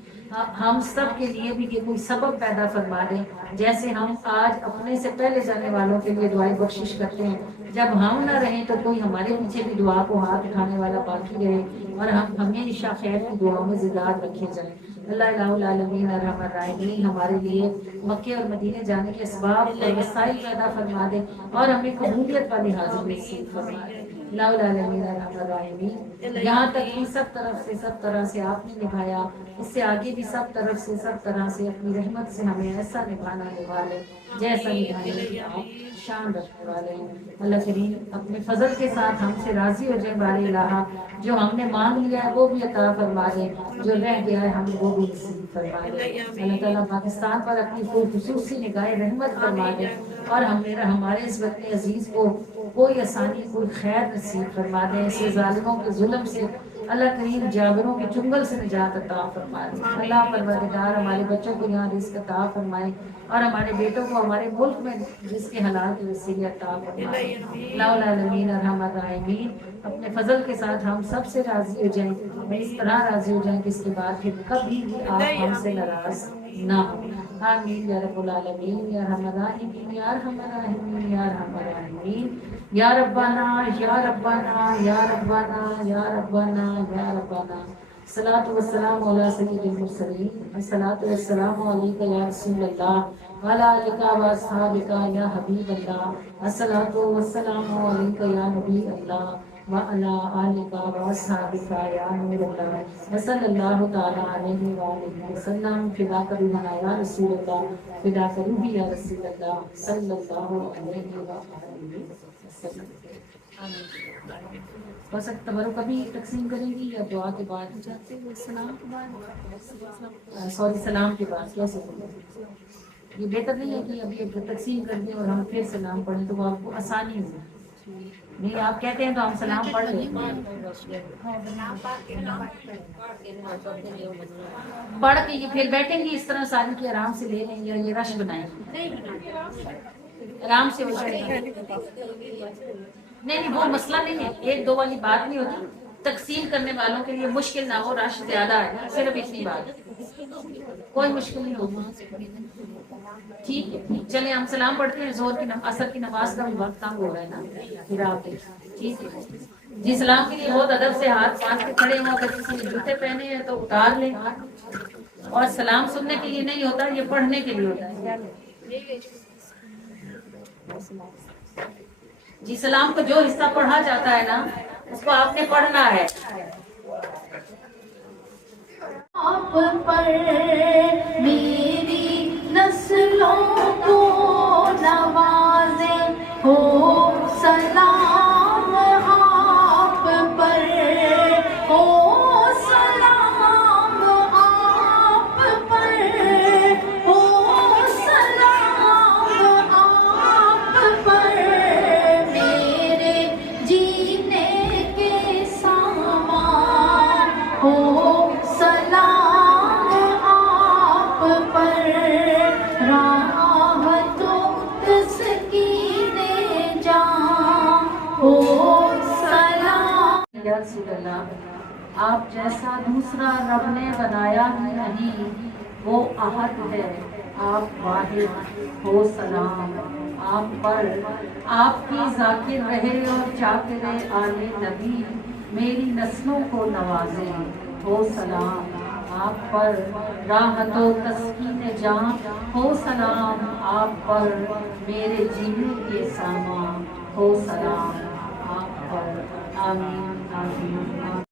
ہم سب کے لیے بھی یہ کوئی سبب پیدا فرما دیں، جیسے ہم آج اپنے سے پہلے جانے والوں کے لیے دعائیں بخشش کرتے ہیں، جب ہم نہ رہیں تو کوئی ہمارے پیچھے بھی دعا کو ہاتھ اٹھانے والا باقی رہے، اور ہم ہمیشہ خیر کی دعاؤں میں زندہ رکھے جائیں۔ اللہ الہ العالمین ارحم الراحمین ہمارے لیے مکے اور مدینے جانے کے اسباب اور وسائل پیدا فرما دے، اور ہمیں قبولیت والی حاضری نصیب فرما دے۔ اللہ العالمین ارحم الراحمین یہاں تک بھی سب طرح سے آپ نے نبھایا، اس سے آگے بھی سب طرح سے اپنی رحمت سے ہمیں ایسا نبھانا نبھالے جیسا نبھانے کی آپ شان رکھنے والے ہیں۔ اللہ کریم اپنے فضل کے ساتھ ہم سے راضی ہو جائے۔ بار الہ جو ہم نے مانگ لیا ہے وہ بھی عطا فرما دے، جو رہ گیا ہے ہمیں وہ بھی نصیب فرما دے۔ اللہ تعالیٰ پاکستان پر اپنی خصوصی نگاہ رحمت فرما دے، اور ہمارے اس وطن عزیز کو کوئی آسانی کوئی خیر نصیب فرما دے، ایسے ظالموں کے ظلم سے اللہ کریم جابروں کے چنگل سے نجات عطا فرما دے۔ اللہ پروردگار ہمارے بچوں کو یہاں رزق عطا فرمائے، اور ہمارے بیٹوں کو ہمارے ملک میں رزق حلال کے وسیلے عطا فرمائے۔ اللہ العالمین ارحم الراحمین اپنے فضل کے ساتھ ہم سب سے راضی ہو جائیں، اس طرح راضی ہو جائیں کہ اس کے بعد پھر کبھی بھی آپ ہم سے ناراض نہ ہو۔ آمین یا رب العالمین یا ارحم الراحمین یا ارحم الراحمین یا ارحم الراحمین یا ربنا یا ربنا یا ربنا یا ربنا یا ربنا۔ الصلاۃ والسلام علی سید المرسلین، الصلاۃ والسلام علیک یا رسول اللہ وعلی آلک و اصحابک یا حبیب اللہ، الصلاۃ والسلام علیک یا نبی اللہ وعلی آلک و اصحابک یا نور اللہ، وصلی اللہ تعالی علیہ وآلہ وسلم۔ فداک روحنا یا رسول اللہ، فداک روحی یا رسول اللہ، صلی اللہ علیہ وآلہ وسلم۔ بس تبرک کبھی تقسیم کریں گی یا دعا کے بعد؟ سلام کے بعد سوری سلام کے بعد کیسے کریں؟ یہ بہتر نہیں ہے کہ ابھی تقسیم کر دیں اور ہم پھر سلام پڑھیں، تو وہ آپ کو آسانی ہوگی۔ نہیں آپ کہتے ہیں تو ہم سلام پڑھ لیں، پڑھ کے یہ پھر بیٹھیں گی اس طرح ساری کی آرام سے لے لیں گے، یہ رش بنائیں گے آرام سے ہو جائے گا۔ نہیں وہ مسئلہ نہیں ہے، ایک دو والی بات نہیں ہوتی، تقسیم کرنے والوں کے لیے مشکل نہ ہو، رش زیادہ ہے، صرف اتنی بات، کوئی مشکل نہیں ہوگی۔ ٹھیک ہے چلیں ہم سلام پڑھتے ہیں، زہر کی اثر کی نماز کا بھی وقت کم ہو رہا ہے نا، پھر آپ ٹھیک ہے جی۔ سلام کے لیے بہت ادب سے ہاتھ باندھ کے کھڑے ہوں، اگر کسی نے جوتے پہنے ہیں تو اتار لیں، اور سلام سننے کے لیے نہیں ہوتا، یہ پڑھنے کے لیے ہوتا ہے جی۔ سلام کو جو حصہ پڑھا جاتا ہے نا اس کو آپ نے پڑھنا ہے۔ آپ پر میری نسلوں کو نوازے ہو سلام، آپ پر ہو سلام، آپ پر ہو سلام، آپ پر میرے جینے کے سامان ہو سلام، آپ پر راہ تو تسکین جان ہو سلام۔ یا رسول اللہ، آپ جیسا دوسرا رب نے بنایا ہی نہیں، وہ احد ہے، آپ واحد ہو سلام آپ پر۔ آپ کی ذاکر رہے اور چاکر آل نبی، میری نسلوں کو نوازے ہو سلام آپ پر۔ راحت و تسکین جاں ہو سلام آپ پر، میرے جینے کے سامان ہو سلام آپ پر۔ آمین آمین آمین۔